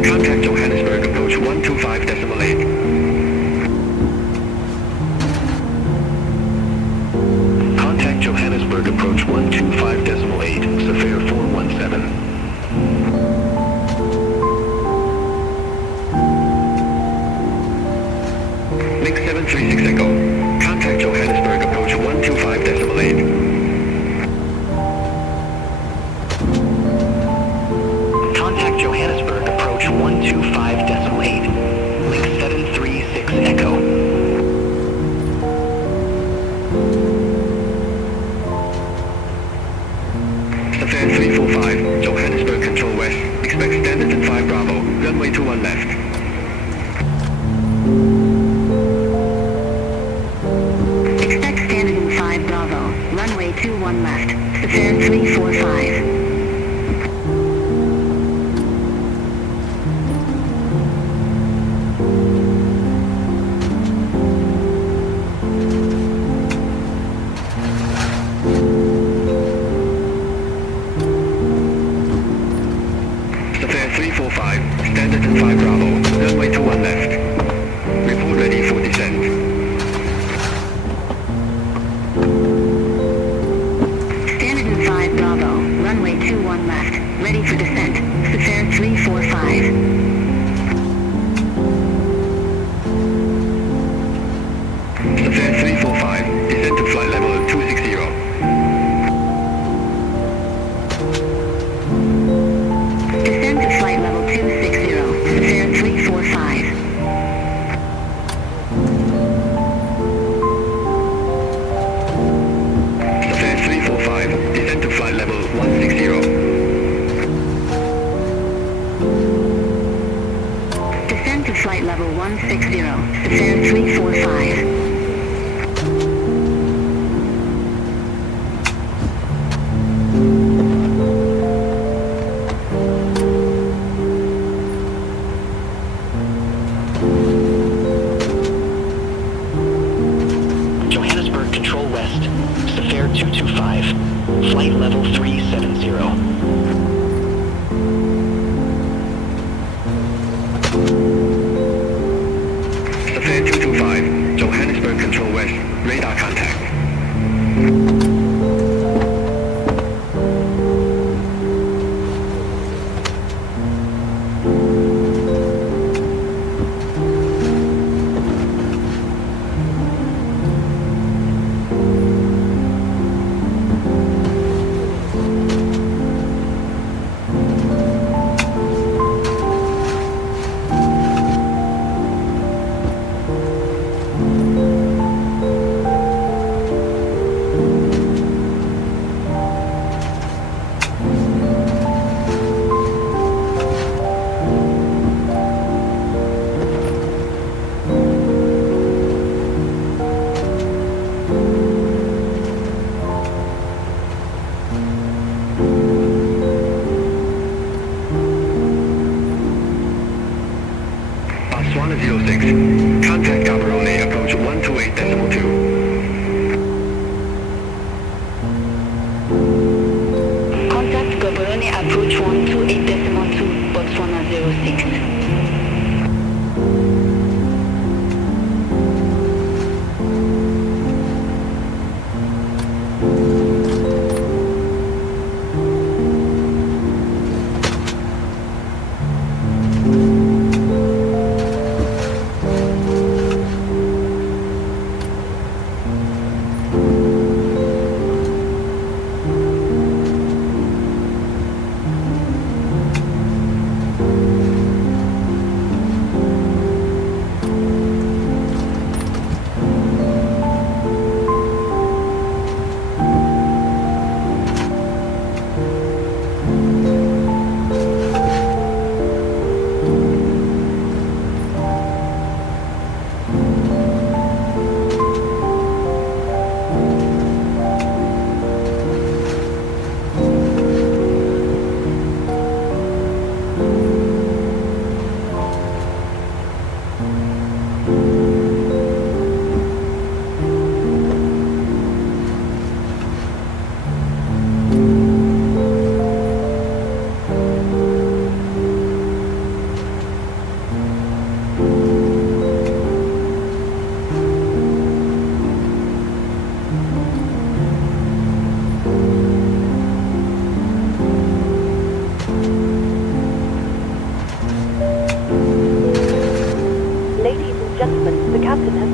Contact Johannesburg, approach 125.8. Contact Johannesburg, approach 125.8, Safair 417. Link 736 Echo. Contact Johannesburg, approach 125.8. Contact Johannesburg, approach 125.8. Link 736 Echo. Safair 345, Johannesburg Control West. Expect standard and 5 Bravo. Runway 21 left. Expect standard and 5 Bravo. Runway 21 left. Safair 345. Safair 345, standard and 5 Bravo. Descend to flight level 160, Safair 345. Johannesburg Control West, Safair 225, flight level 370. Safair 225, Johannesburg Control West, radar contact. Botswana 06, contact Gaborone, approach 128.2. Contact Gaborone approach 128.2, Botswana 06.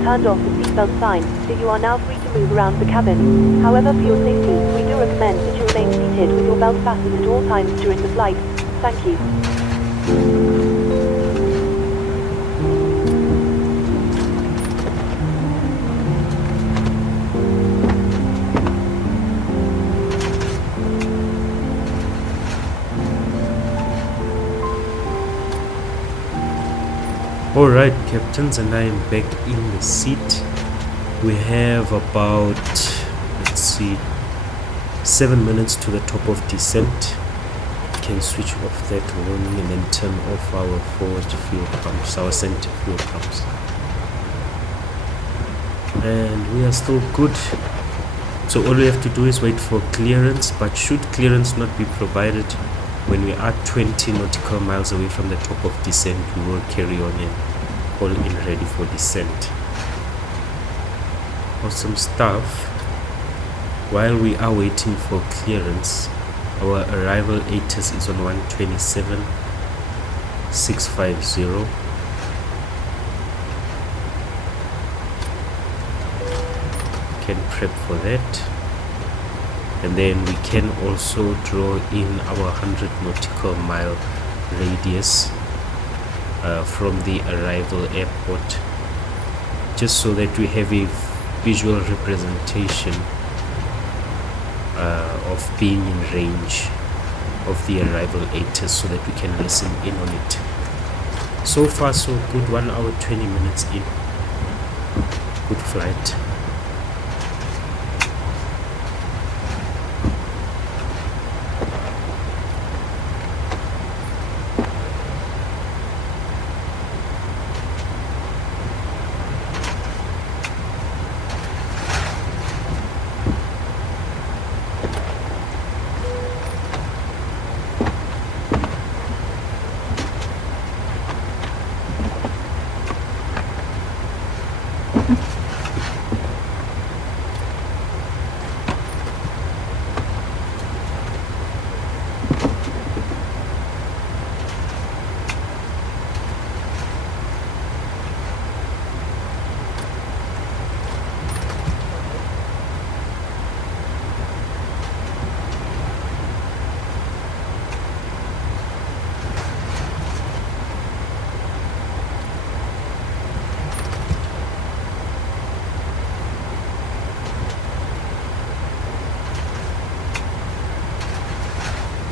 Turned off the seatbelt sign, so you are now free to move around the cabin. However, for your safety, we do recommend that you remain seated with your belt fastened at all times during the flight. Thank you. Alright, captains, and I am back in the seat. We have about, let's see, 7 minutes to the top of descent. We can switch off that warning and then turn off our forward fuel pumps, our center fuel pumps. And we are still good. So all we have to do is wait for clearance, but should clearance not be provided, when we are 20 nautical miles away from the top of descent, we will carry on and call in ready for descent. Awesome stuff. While we are waiting for clearance, our arrival ATIS is on 127,650. Can prep for that. And then we can also draw in our 100 nautical mile radius from the arrival airport, just so that we have a visual representation of being in range of the arrival ATIS, so that we can listen in on it. So far so good, 1 hour 20 minutes in. Good flight.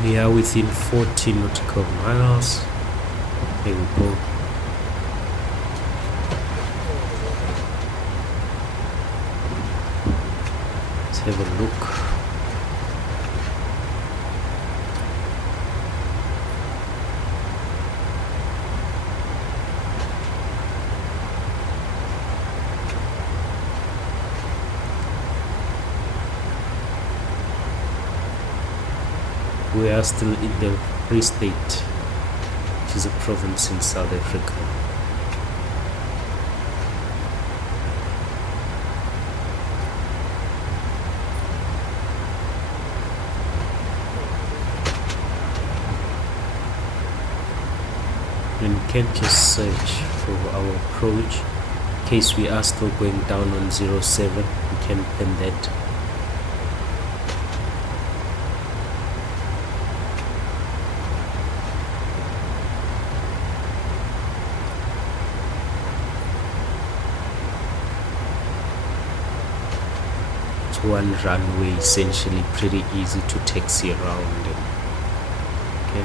We are within 40 nautical miles. There we go. Let's have a look. We are still in the Free State, which is a province in South Africa. And we can just search for our approach. In case we are still going down on 07, we can pin that. One runway, essentially pretty easy to taxi around. Okay.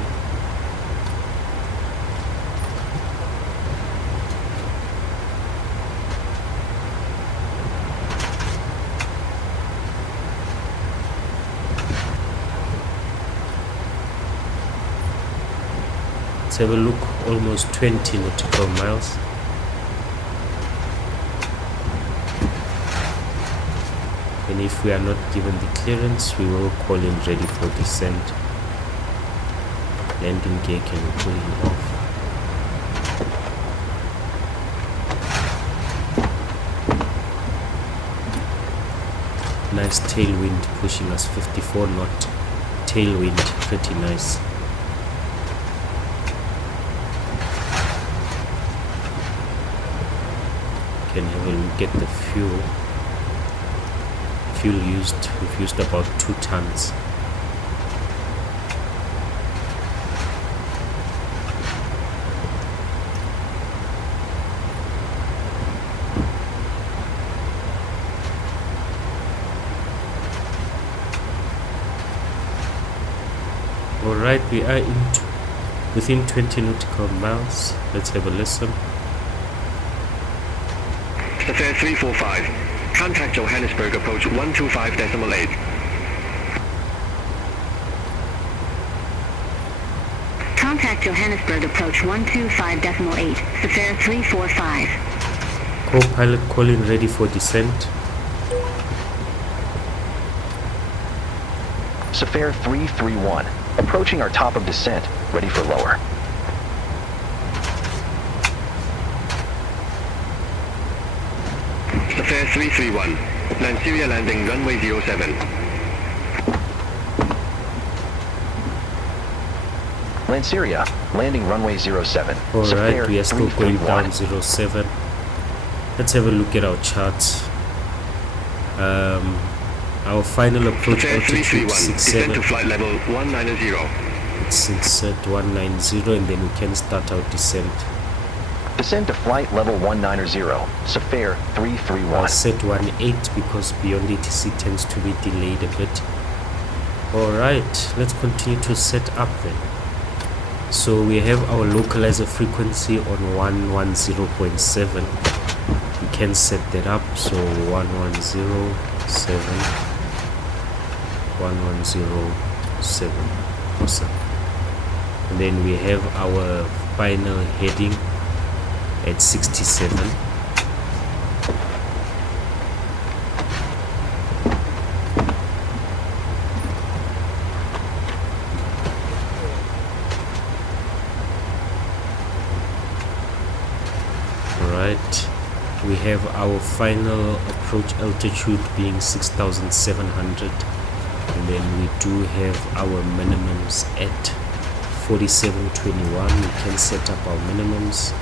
Let's have a look. Almost 20 nautical miles. And if we are not given the clearance, we will call in ready for descent. Landing gear can be pulling off. Nice tailwind pushing us, 54 knot tailwind, pretty nice. Can have a look at the fuel. Fuel used, we've used about 2 tons. Alright, we are within 20 nautical miles. Let's have a listen. Safair 345. Contact Johannesburg approach 125.8. Contact Johannesburg approach 125.8. Safair 345. Co-pilot calling ready for descent. Safair 331. Approaching our top of descent. Ready for lower. Safair 331. Lanseria landing runway 07. Lanseria, landing runway 07. Alright, we are still going down 07. Let's have a look at our charts. Our final approach altitude 67. Descent to flight level 190. Let's insert 190 and then we can start our descent. Descend to flight level 190, Safair 331. I'll set 18 because beyond ATC tends to be delayed a bit. Alright, let's continue to set up then. So we have our localizer frequency on 110.7. We can set that up. So 1107, 1107. Awesome. And then we have our final heading at 67. Alright, we have our final approach altitude being 6,700, and then we do have our minimums at 4721. We can set up our minimums.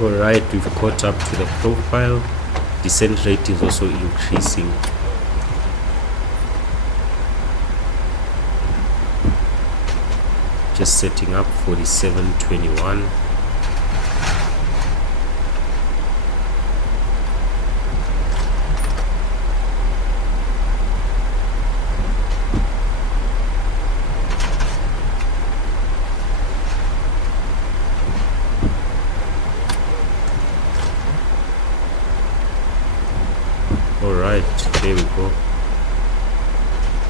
Alright, we've caught up to the profile. Descent rate is also increasing. Just setting up 4721. Alright, there we go.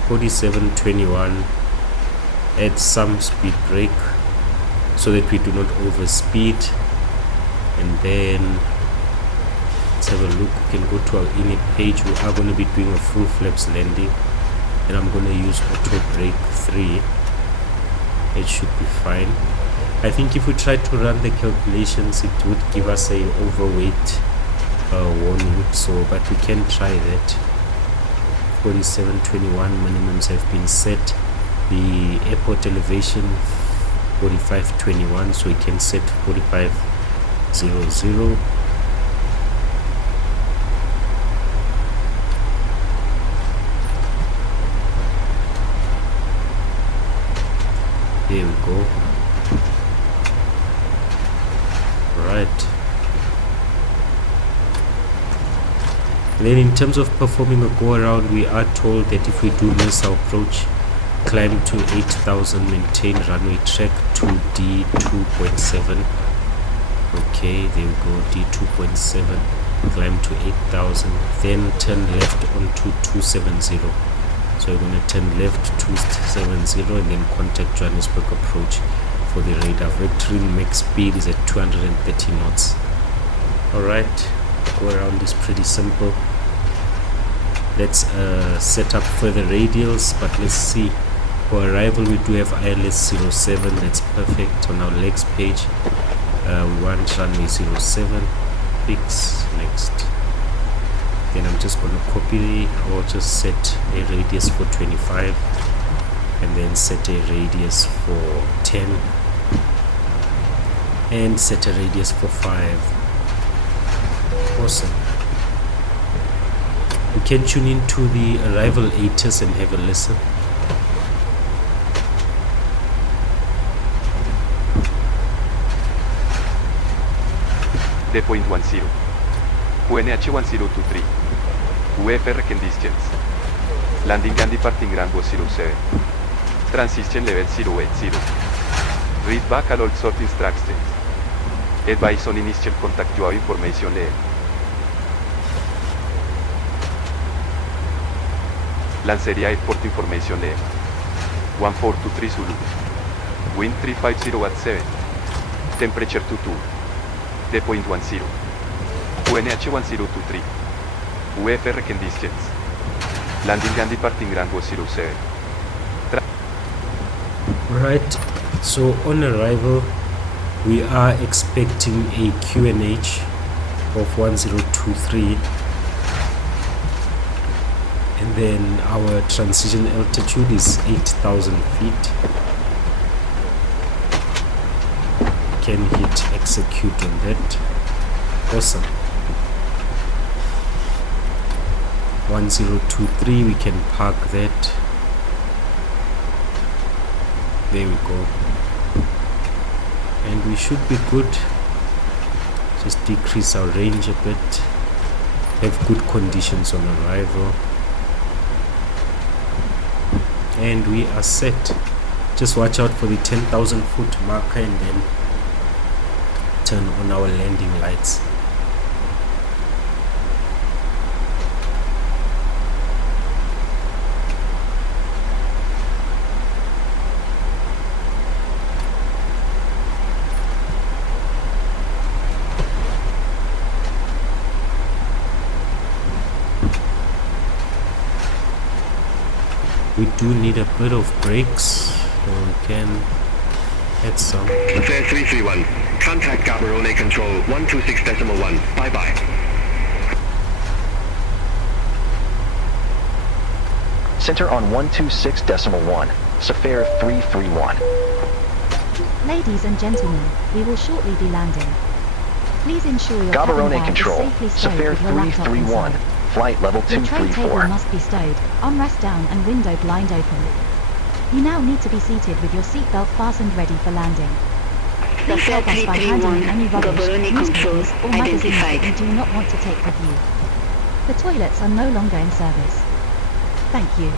4721. Add some speed brake so that we do not overspeed. And then let's have a look. We can go to our init page. We are going to be doing a full flaps landing, and I'm going to use auto brake 3. It should be fine. I think if we try to run the calculations, it would give us a overweight warning, so but we can try that. 4721 minimums have been set. The airport elevation 4521, so we can set 4500. Here we go. Right. Then in terms of performing a go around, we are told that if we do miss our approach, climb to 8,000, maintain runway track to D2.7. Okay, there we go, D2.7, climb to 8,000, then turn left onto 270. So we're going to turn left 270 and then contact Johannesburg approach for the radar. Vectoring max speed is at 230 knots. Alright, go around is pretty simple. Let's set up further radials, but let's see. For arrival, we do have ILS 07. That's perfect. On our legs page, we want runway 07. Fix next. Then I'm just going to copy or just set a radius for 25 and then set a radius for 10 and set a radius for 5. Awesome. You can tune into the arrival ATIS and have a listen. The point 10. UNH 1023. UFR conditions. Landing and departing runway 07. Transition level 080. Read back all sort instructions. Advise on initial contact you have information level. Lanseria Airport information level. 1423 Zulu. Wind 350 at 7. Temperature 22. Depoint 10. UNH 1023. UFR conditions. Landing and departing runway 07. Right, so on arrival we are expecting a QNH of 1023, and then our transition altitude is 8,000 feet. Can hit execute on that. Awesome. 1023, we can park that. There we go, and we should be good. Just decrease our range a bit, have good conditions on arrival, and we are set. Just watch out for the 10,000 foot marker and then turn on our landing lights. We do need a bit of brakes, so we can add some. Fair 331. Contact Gaborone Control 126.1. Bye-bye. Center on 126.1. Safair 331. Ladies and gentlemen, we will shortly be landing. Please ensure your Gaborone cabin bag Control. is safely stowed Safair with your laptop 331. inside. Flight level Your tray table 234. must be stowed, armrest down and window blind open. You now need to be seated with your seatbelt fastened ready for landing. Please help us by handling any rubbish, newspapers or magazines that you do not want to take with you. The toilets are no longer in service. Thank you.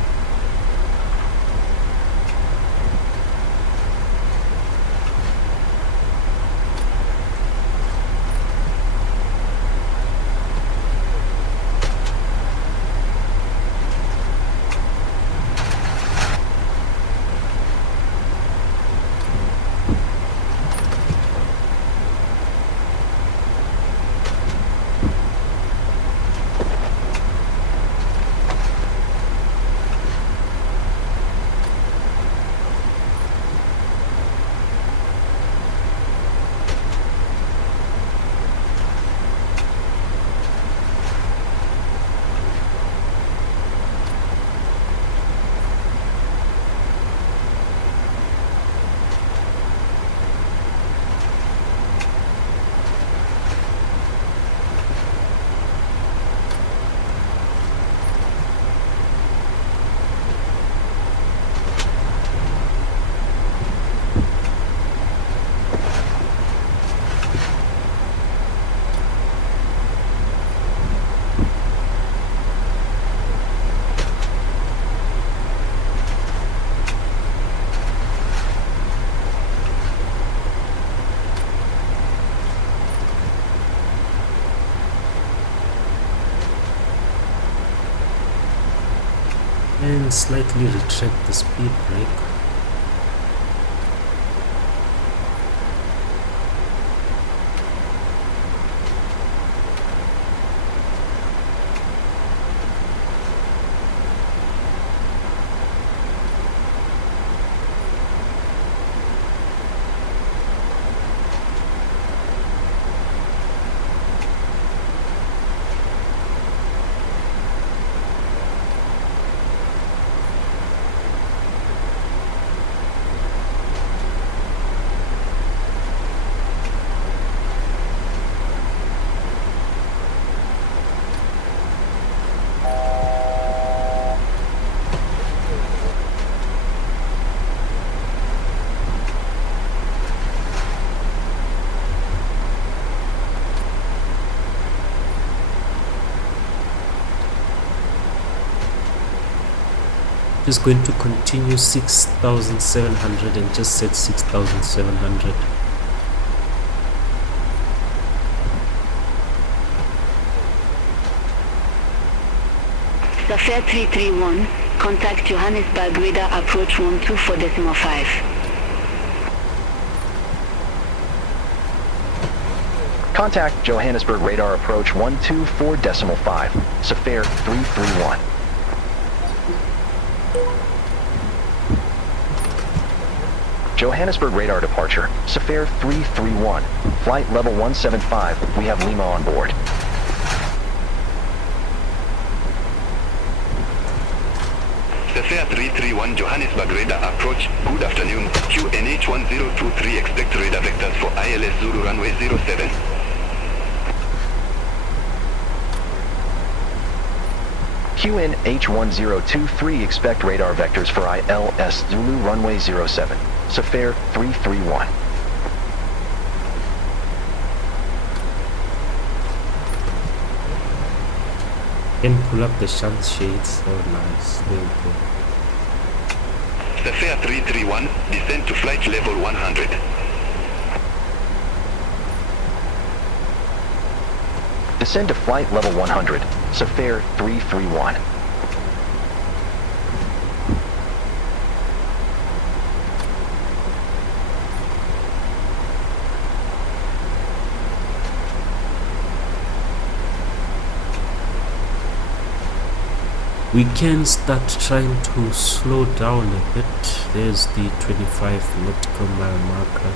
And slightly retract the speed brake. Just going to continue 6,700 and just set 6,700. Safair 331, contact Johannesburg radar approach 124.5. Contact Johannesburg radar approach 124.5, Safair 331. Johannesburg radar departure, Safair 331, flight level 175, we have Lima on board. Safair 331 Johannesburg radar approach, good afternoon. QNH 1023 expect radar vectors for ILS Zulu runway 07. QNH 1023 expect radar vectors for ILS Zulu runway 07, Safair 331. And pull up the shunt shades. Oh, nice. There we go. Safair 331, descend to flight level 100. Descend to flight level 100, Safair 331. We can start trying to slow down a bit. There's the 25 nautical mile marker.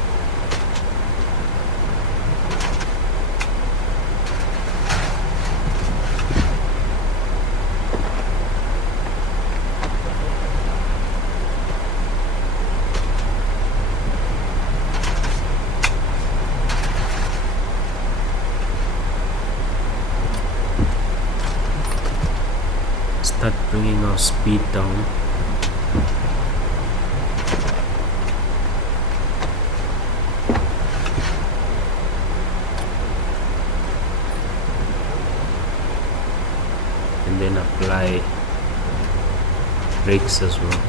Start bringing our speed down. And then apply brakes as well.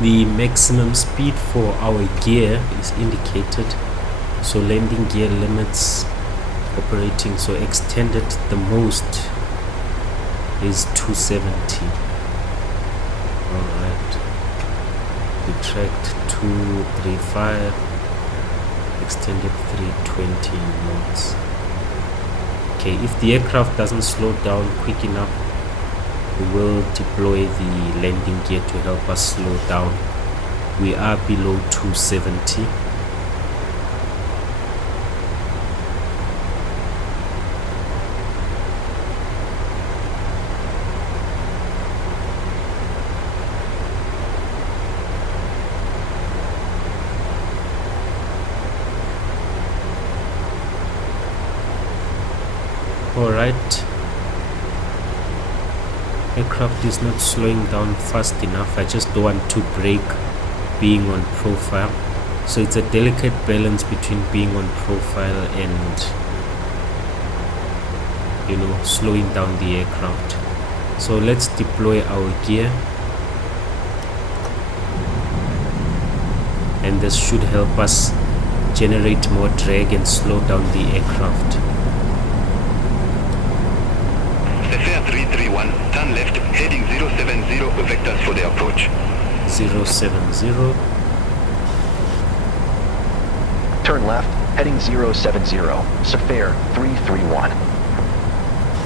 The maximum speed for our gear is indicated, so landing gear limits operating, so extended the most is 270. Alright, retract 235, extended 320 knots. Okay, if the aircraft doesn't slow down quick enough, we will deploy the landing gear to help us slow down. We are below 270. All right. Aircraft is not slowing down fast enough. I just don't want to brake being on profile, so it's a delicate balance between being on profile and, you know, slowing down the aircraft. So let's deploy our gear, and this should help us generate more drag and slow down the aircraft. Safair 331, turn left, heading 070, vectors for the approach. 070. Turn left, heading 070, Safair 331.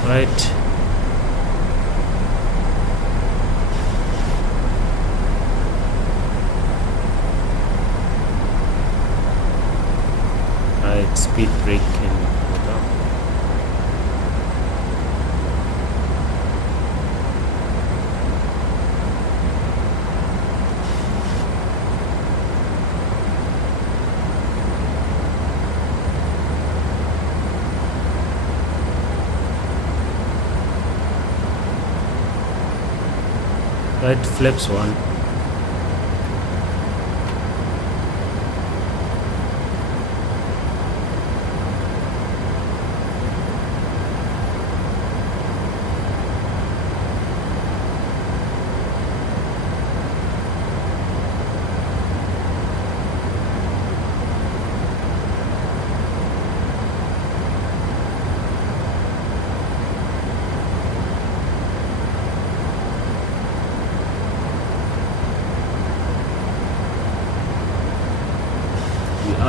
Right. Right, speed brake can go down. Right, flaps 1.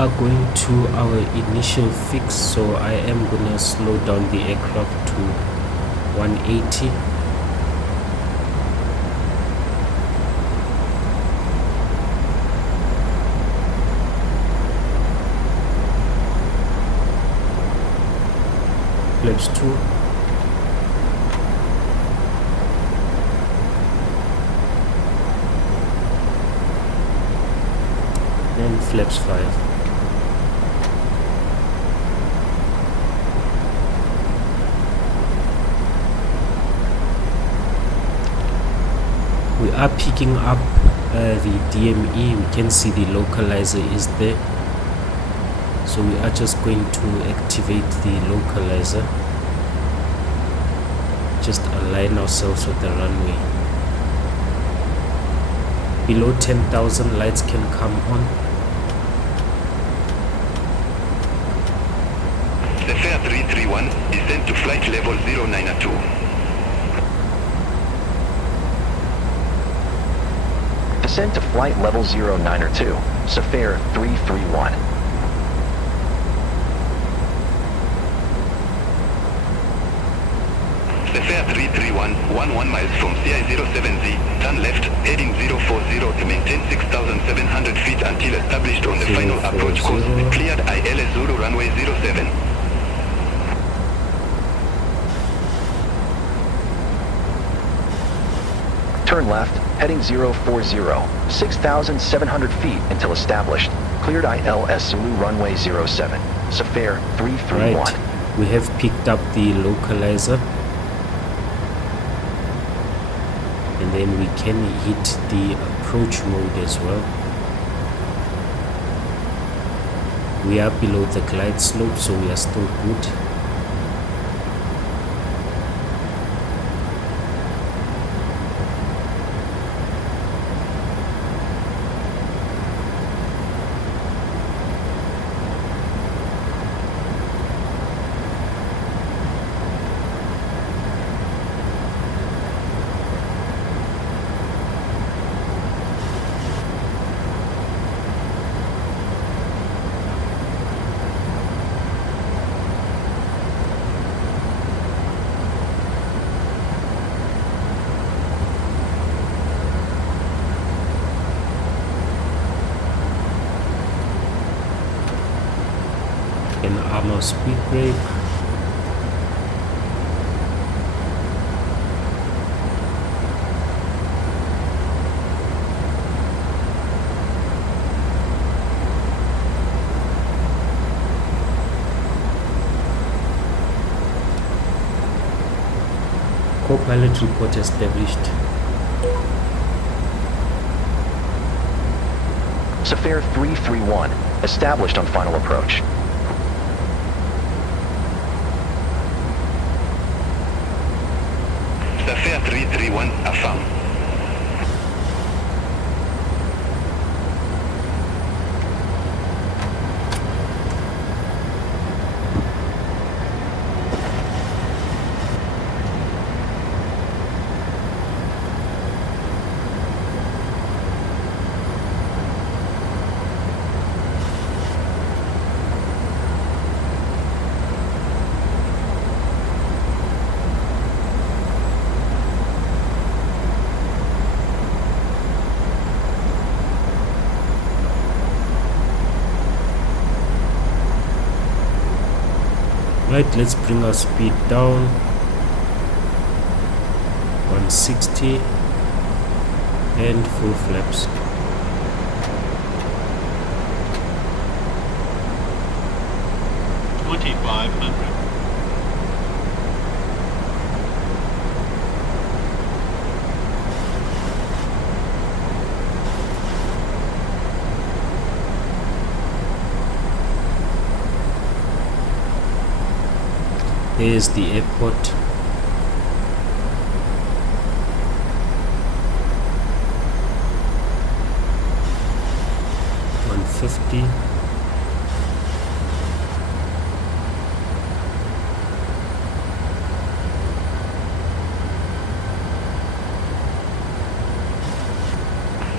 are going to our initial fix, so I am gonna slow down the aircraft to 180. Flaps 2. And flaps 5. We are picking up the DME. We can see the localizer is there, so we are just going to activate the localizer, just align ourselves with the runway. Below 10,000 lights can come on. Safair 331, descend to flight level 092. Descend to flight level 092, Safair 331. Safair 331, 11 miles from CI07Z, turn left, heading 040 to maintain 6,700 feet until established on the final approach course, cleared ILS Zulu runway 07. Turn left, heading 040, 6,700 feet until established. Cleared ILS Zulu runway 07, Safair 331. Right, we have picked up the localizer, and then we can hit the approach mode as well. We are below the glide slope, so we are still good. An armor speed brake. Co-pilot report established. Safair 331, established on final approach. Safair 331, affirm. Right, let's bring our speed down. 160 and full flaps. There's the airport. $150.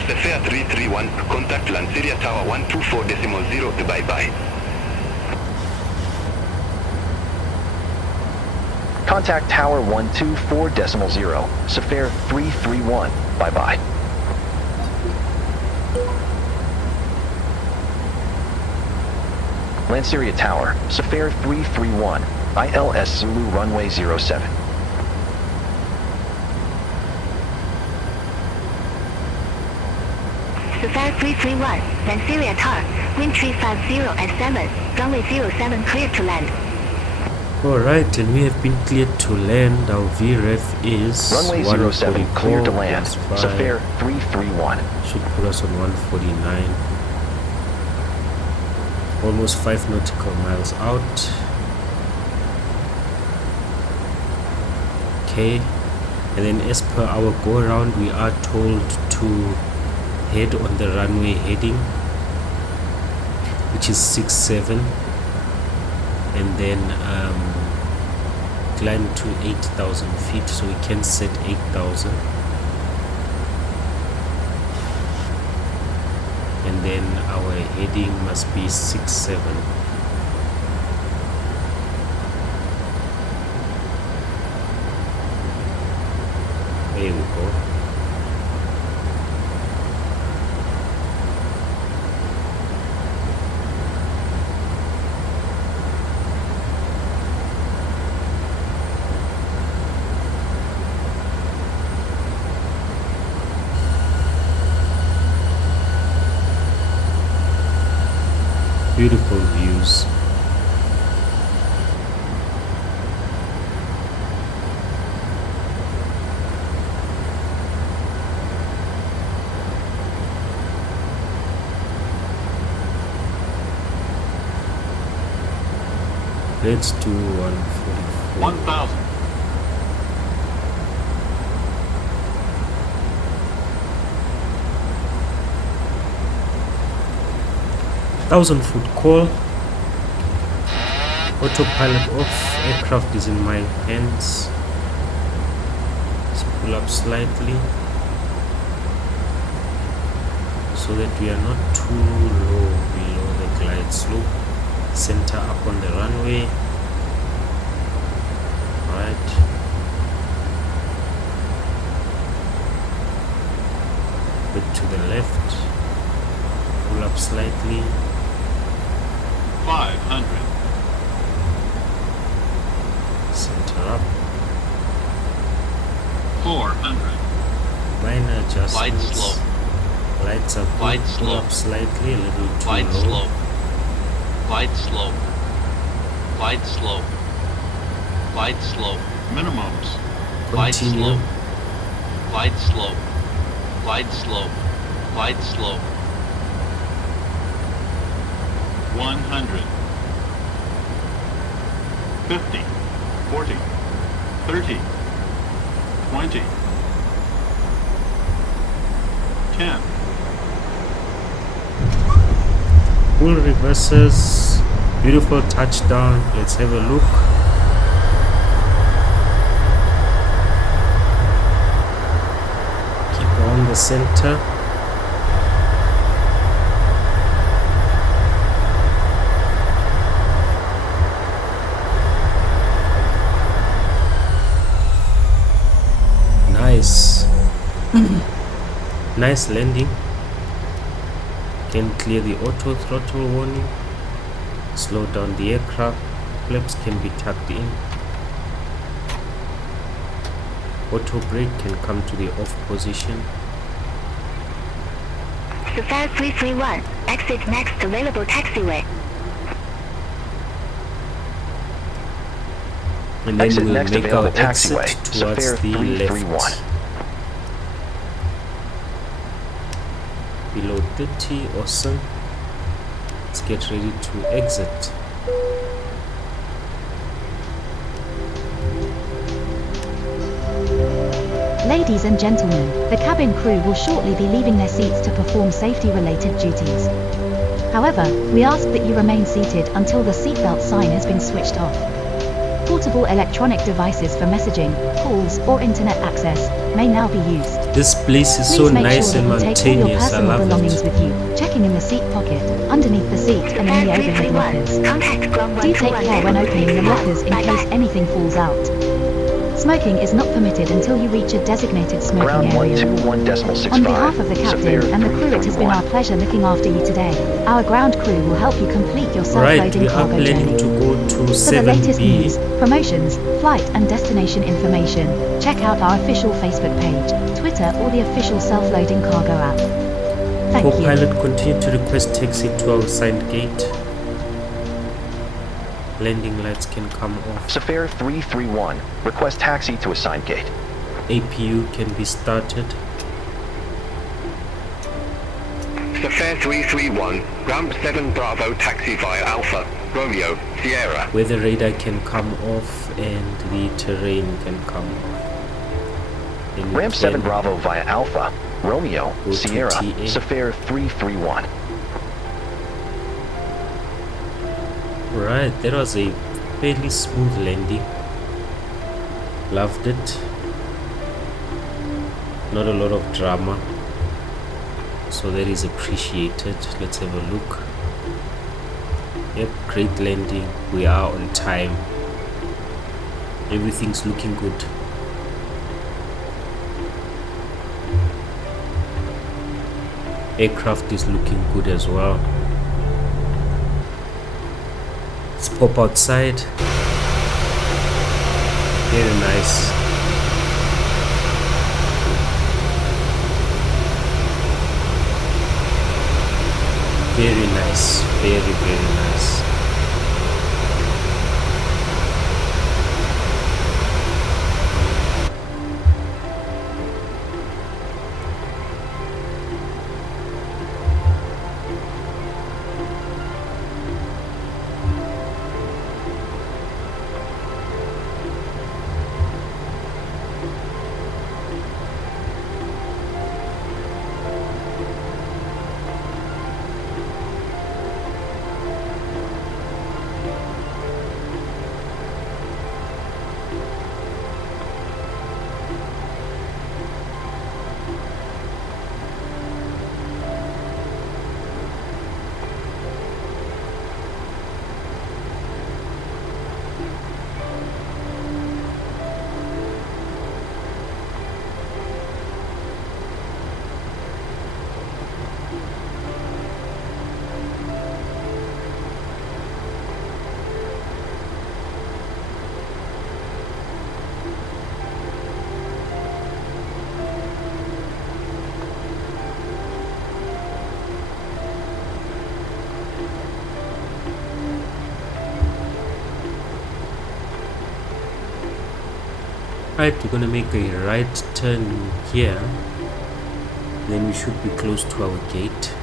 Safair 331, contact Lanseria Tower 124.0, bye-bye. Contact Tower 124.0, Safair 331, bye-bye. Lanseria Tower, Safair 331, ILS Zulu runway 07. Safair 331, Lanseria Tower, wind 350 at 7, runway 07 cleared to land. Alright, and we have been cleared to land. Our VREF is runway 07 cleared to land, Safair 331. Should put us on 149. Almost 5 nautical miles out. Okay, and then as per our go around, we are told to head on the runway heading, which is 67, and then climb to 8,000 feet, so we can set 8,000, and then our heading must be 67. There we go. Beautiful views. Let's do 144. 1,000. Thousand-foot call. Autopilot off. Aircraft is in my hands. Let's pull up slightly so that we are not too low below the glide slope. Center up on the runway. Right. Bit to the left. Pull up slightly. 500. Center up. 400. Minor adjustments. Light slope. Lights up. Light Pull slope. up slightly, a little too Light low. slope. Light slope. Light slope. Light slope. Minimums. Light Continue. slope. Light slope. Light slope. Light slope. 100. 50. 40. 30. 20. 10. Full reverses. Beautiful touchdown. Let's have a look. Keep on the center. Nice. Nice landing. Can clear the auto throttle warning. Slow down the aircraft. Flaps can be tucked in. Auto brake can come to the off position. Safair 331, exit next available taxiway. And then Exit we'll next make our available taxiway, exit towards Safair the 331. left. Below 30, awesome. Let's get ready to exit. Ladies and gentlemen, the cabin crew will shortly be leaving their seats to perform safety-related duties. However, we ask that you remain seated until the seatbelt sign has been switched off. Portable electronic devices for messaging, calls, or internet access may now be used. This place is Please so make nice sure and that you take all your mountainous. I personal love belongings it. with you, checking in the seat pocket, underneath the seat, and in the overhead lockers. Do take care when opening the lockers in case anything falls out. Smoking is not permitted until you reach a designated smoking Ground area. 121.65. On behalf of the captain and the crew, it has been our pleasure looking after you today. Our ground crew will help you complete your Right, self-loading we are cargo planning journey. to go to For the latest 7B. news, promotions, flight and destination information, check out our official Facebook page, Twitter, or the official self-loading cargo app. Thank you. Co-pilot continue to request taxi to our assigned gate. Landing lights can come off. Safair 331. Request taxi to assigned gate. APU can be started. Safair 331, ramp 7 Bravo taxi via Alpha, Romeo, Sierra. Weather radar can come off and the terrain can come off. And we Ramp 7 can Bravo via Alpha, Romeo, go to Sierra, TA. Safair 331. Right, that was a fairly smooth landing. Loved it. Not a lot of drama, so that is appreciated. Let's have a look. Yep, great landing. We are on time. Everything's looking good. Aircraft is looking good as well. Let's pop outside. Very nice. Very nice. Very, very nice. Right, we're gonna make a right turn here, then we should be close to our gate.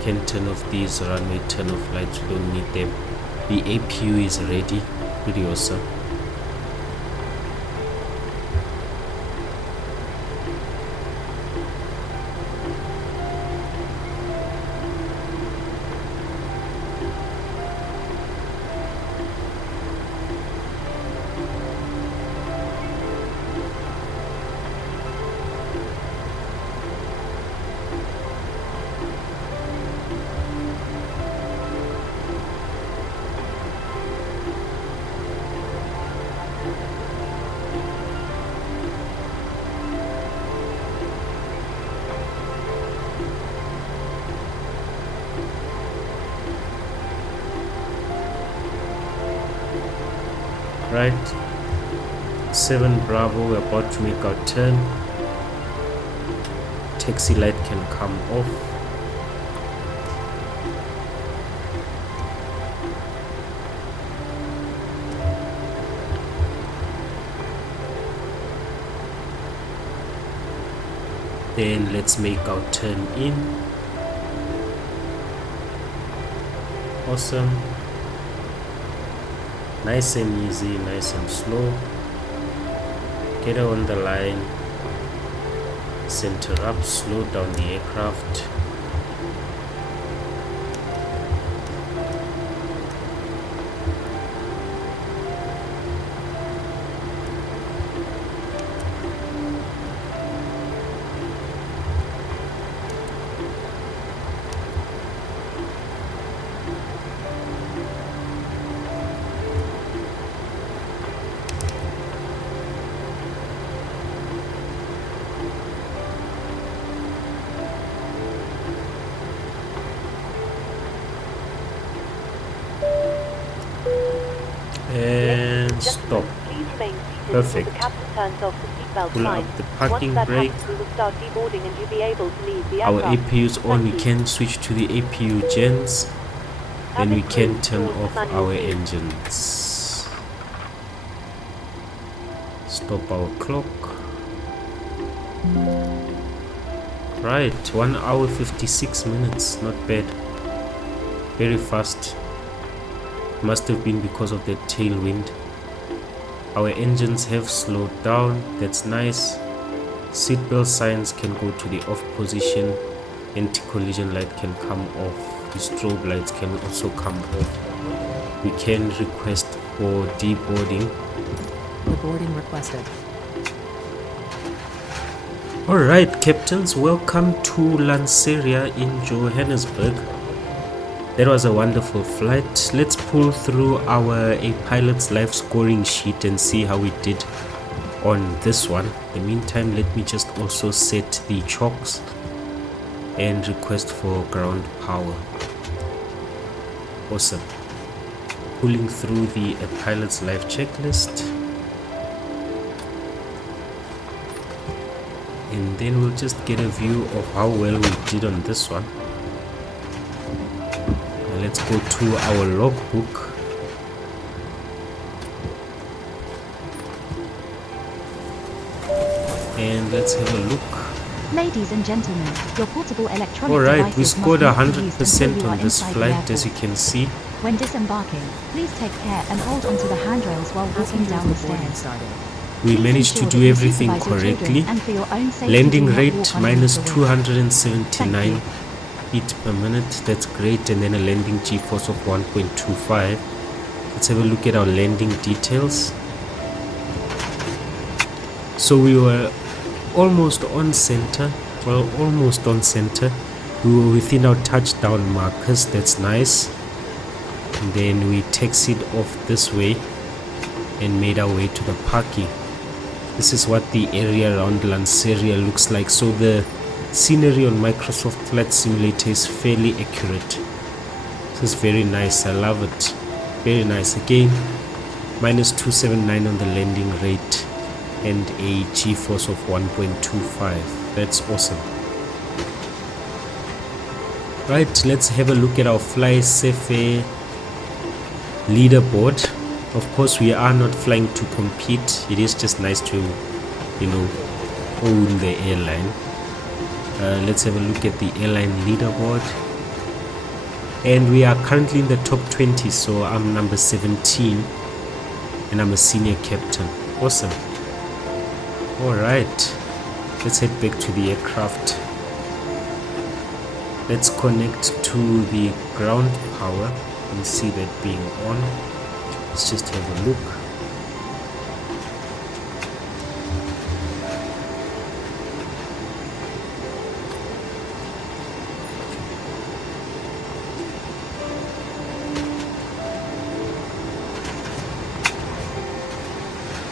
Can turn off these runway turn off lights, we don't need them. The APU is ready. Pretty awesome. Right, 7 Bravo, we're about to make our turn. Taxi light can come off. Then let's make our turn in. Awesome. Nice and easy, nice and slow. Get her on the line. Center up, slow down the aircraft. and stop. Please remain seated Perfect. until the captain turns off the seatbelt Pull sign. out the parking Once that brake. happens, we will start deboarding and you'll be able to leave the Our aircraft. APU is on. We Thank you. can switch to the APU gens. Then we can turn off our engines. Stop our clock. Right, 1 hour 56 minutes. Not bad. Very fast. Must have been because of the tailwind. Our engines have slowed down. That's nice. Seatbelt signs can go to the off position. Anti-collision light can come off. The strobe lights can also come off. We can request for deboarding. Deboarding requested. Alright, captains, welcome to Lanseria in Johannesburg. That was a wonderful flight. Let's pull through our A Pilot's Life scoring sheet and see how we did on this one. In the meantime, let me just also set the chocks and request for ground power. Awesome. Pulling through the A Pilot's Life checklist. And then we'll just get a view of how well we did on this one. Now let's go to our logbook. And let's have a look. Ladies and gentlemen, your portable electronic Alright, devices we must scored not be used until 100% you are on this inside the flight, as you airport. can see. When disembarking, please take care and hold onto the handrails while walking down the stairs. We Please managed to ensure do that you everything supervise your children, correctly. and for your own safety, Landing do not rate walk minus underneath the wing. 279 feet per minute. That's great. And then a landing G-force of 1.25. Let's have a look at our landing details. So we were almost on center. Well, almost on center. We were within our touchdown markers. That's nice. And then we taxied off this way and made our way to the parking. This is what the area around Lanseria looks like. So the scenery on Microsoft Flight Simulator is fairly accurate. This is very nice. I love it. Very nice. Again, minus 279 on the landing rate and a G-force of 1.25. That's awesome. Right, let's have a look at our FlySafair leaderboard. Of course, we are not flying to compete. It is just nice to, you know, own the airline. Let's have a look at the airline leaderboard. And we are currently in the top 20. So I'm number 17 and I'm a senior captain. Awesome. Alright, let's head back to the aircraft. Let's connect to the ground power and see that being on. Let's just have a look.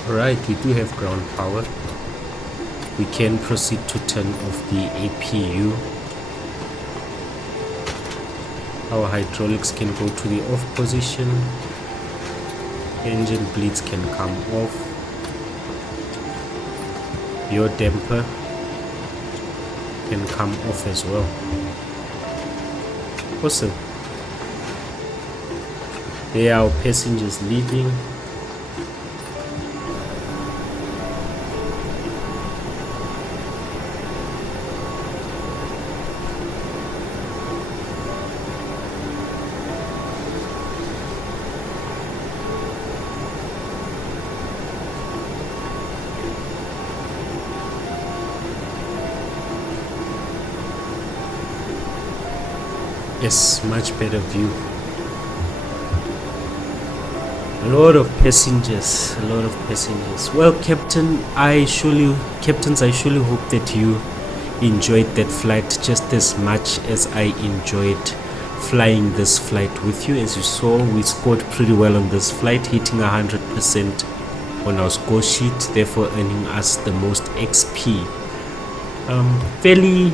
Alright, we do have ground power. We can proceed to turn off the APU. Our hydraulics can go to the off position. Engine bleeds can come off. Your damper can come off as well. Awesome. There are our passengers leaving. Yes, much better view. A lot of passengers, Well, captains, I surely hope that you enjoyed that flight just as much as I enjoyed flying this flight with you. As you saw, we scored pretty well on this flight, hitting 100% on our score sheet, therefore earning us the most XP. Fairly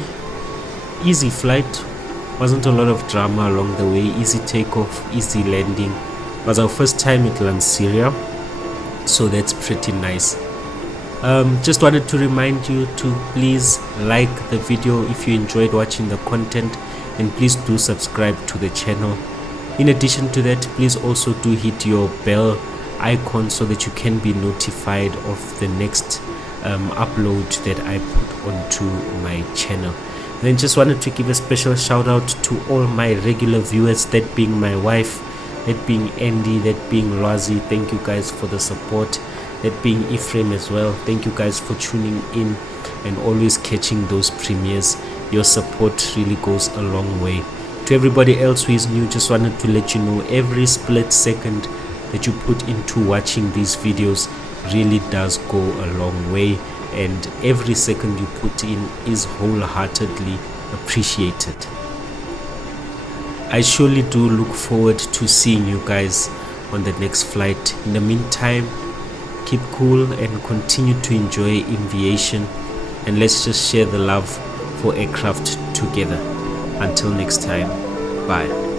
easy flight. Wasn't a lot of drama along the way. Easy takeoff, easy landing, It was our first time at Lanseria, so that's pretty nice. Just wanted to remind you to please like the video if you enjoyed watching the content, and please do subscribe to the channel. In addition to that, please also do hit your bell icon so that you can be notified of the next upload that I put onto my channel. Then just wanted to give a special shout out to all my regular viewers, that being my wife, that being Andy, that being Jozi. Thank you guys for the support. That being Ephraim as well. Thank you guys for tuning in and always catching those premieres. Your support really goes a long way. To everybody else who is new, just wanted to let you know every split second that you put into watching these videos really does go a long way, and every second you put in is wholeheartedly appreciated. I surely do look forward to seeing you guys on the next flight. In the meantime, keep cool and continue to enjoy aviation, and let's just share the love for aircraft together. Until next time, bye.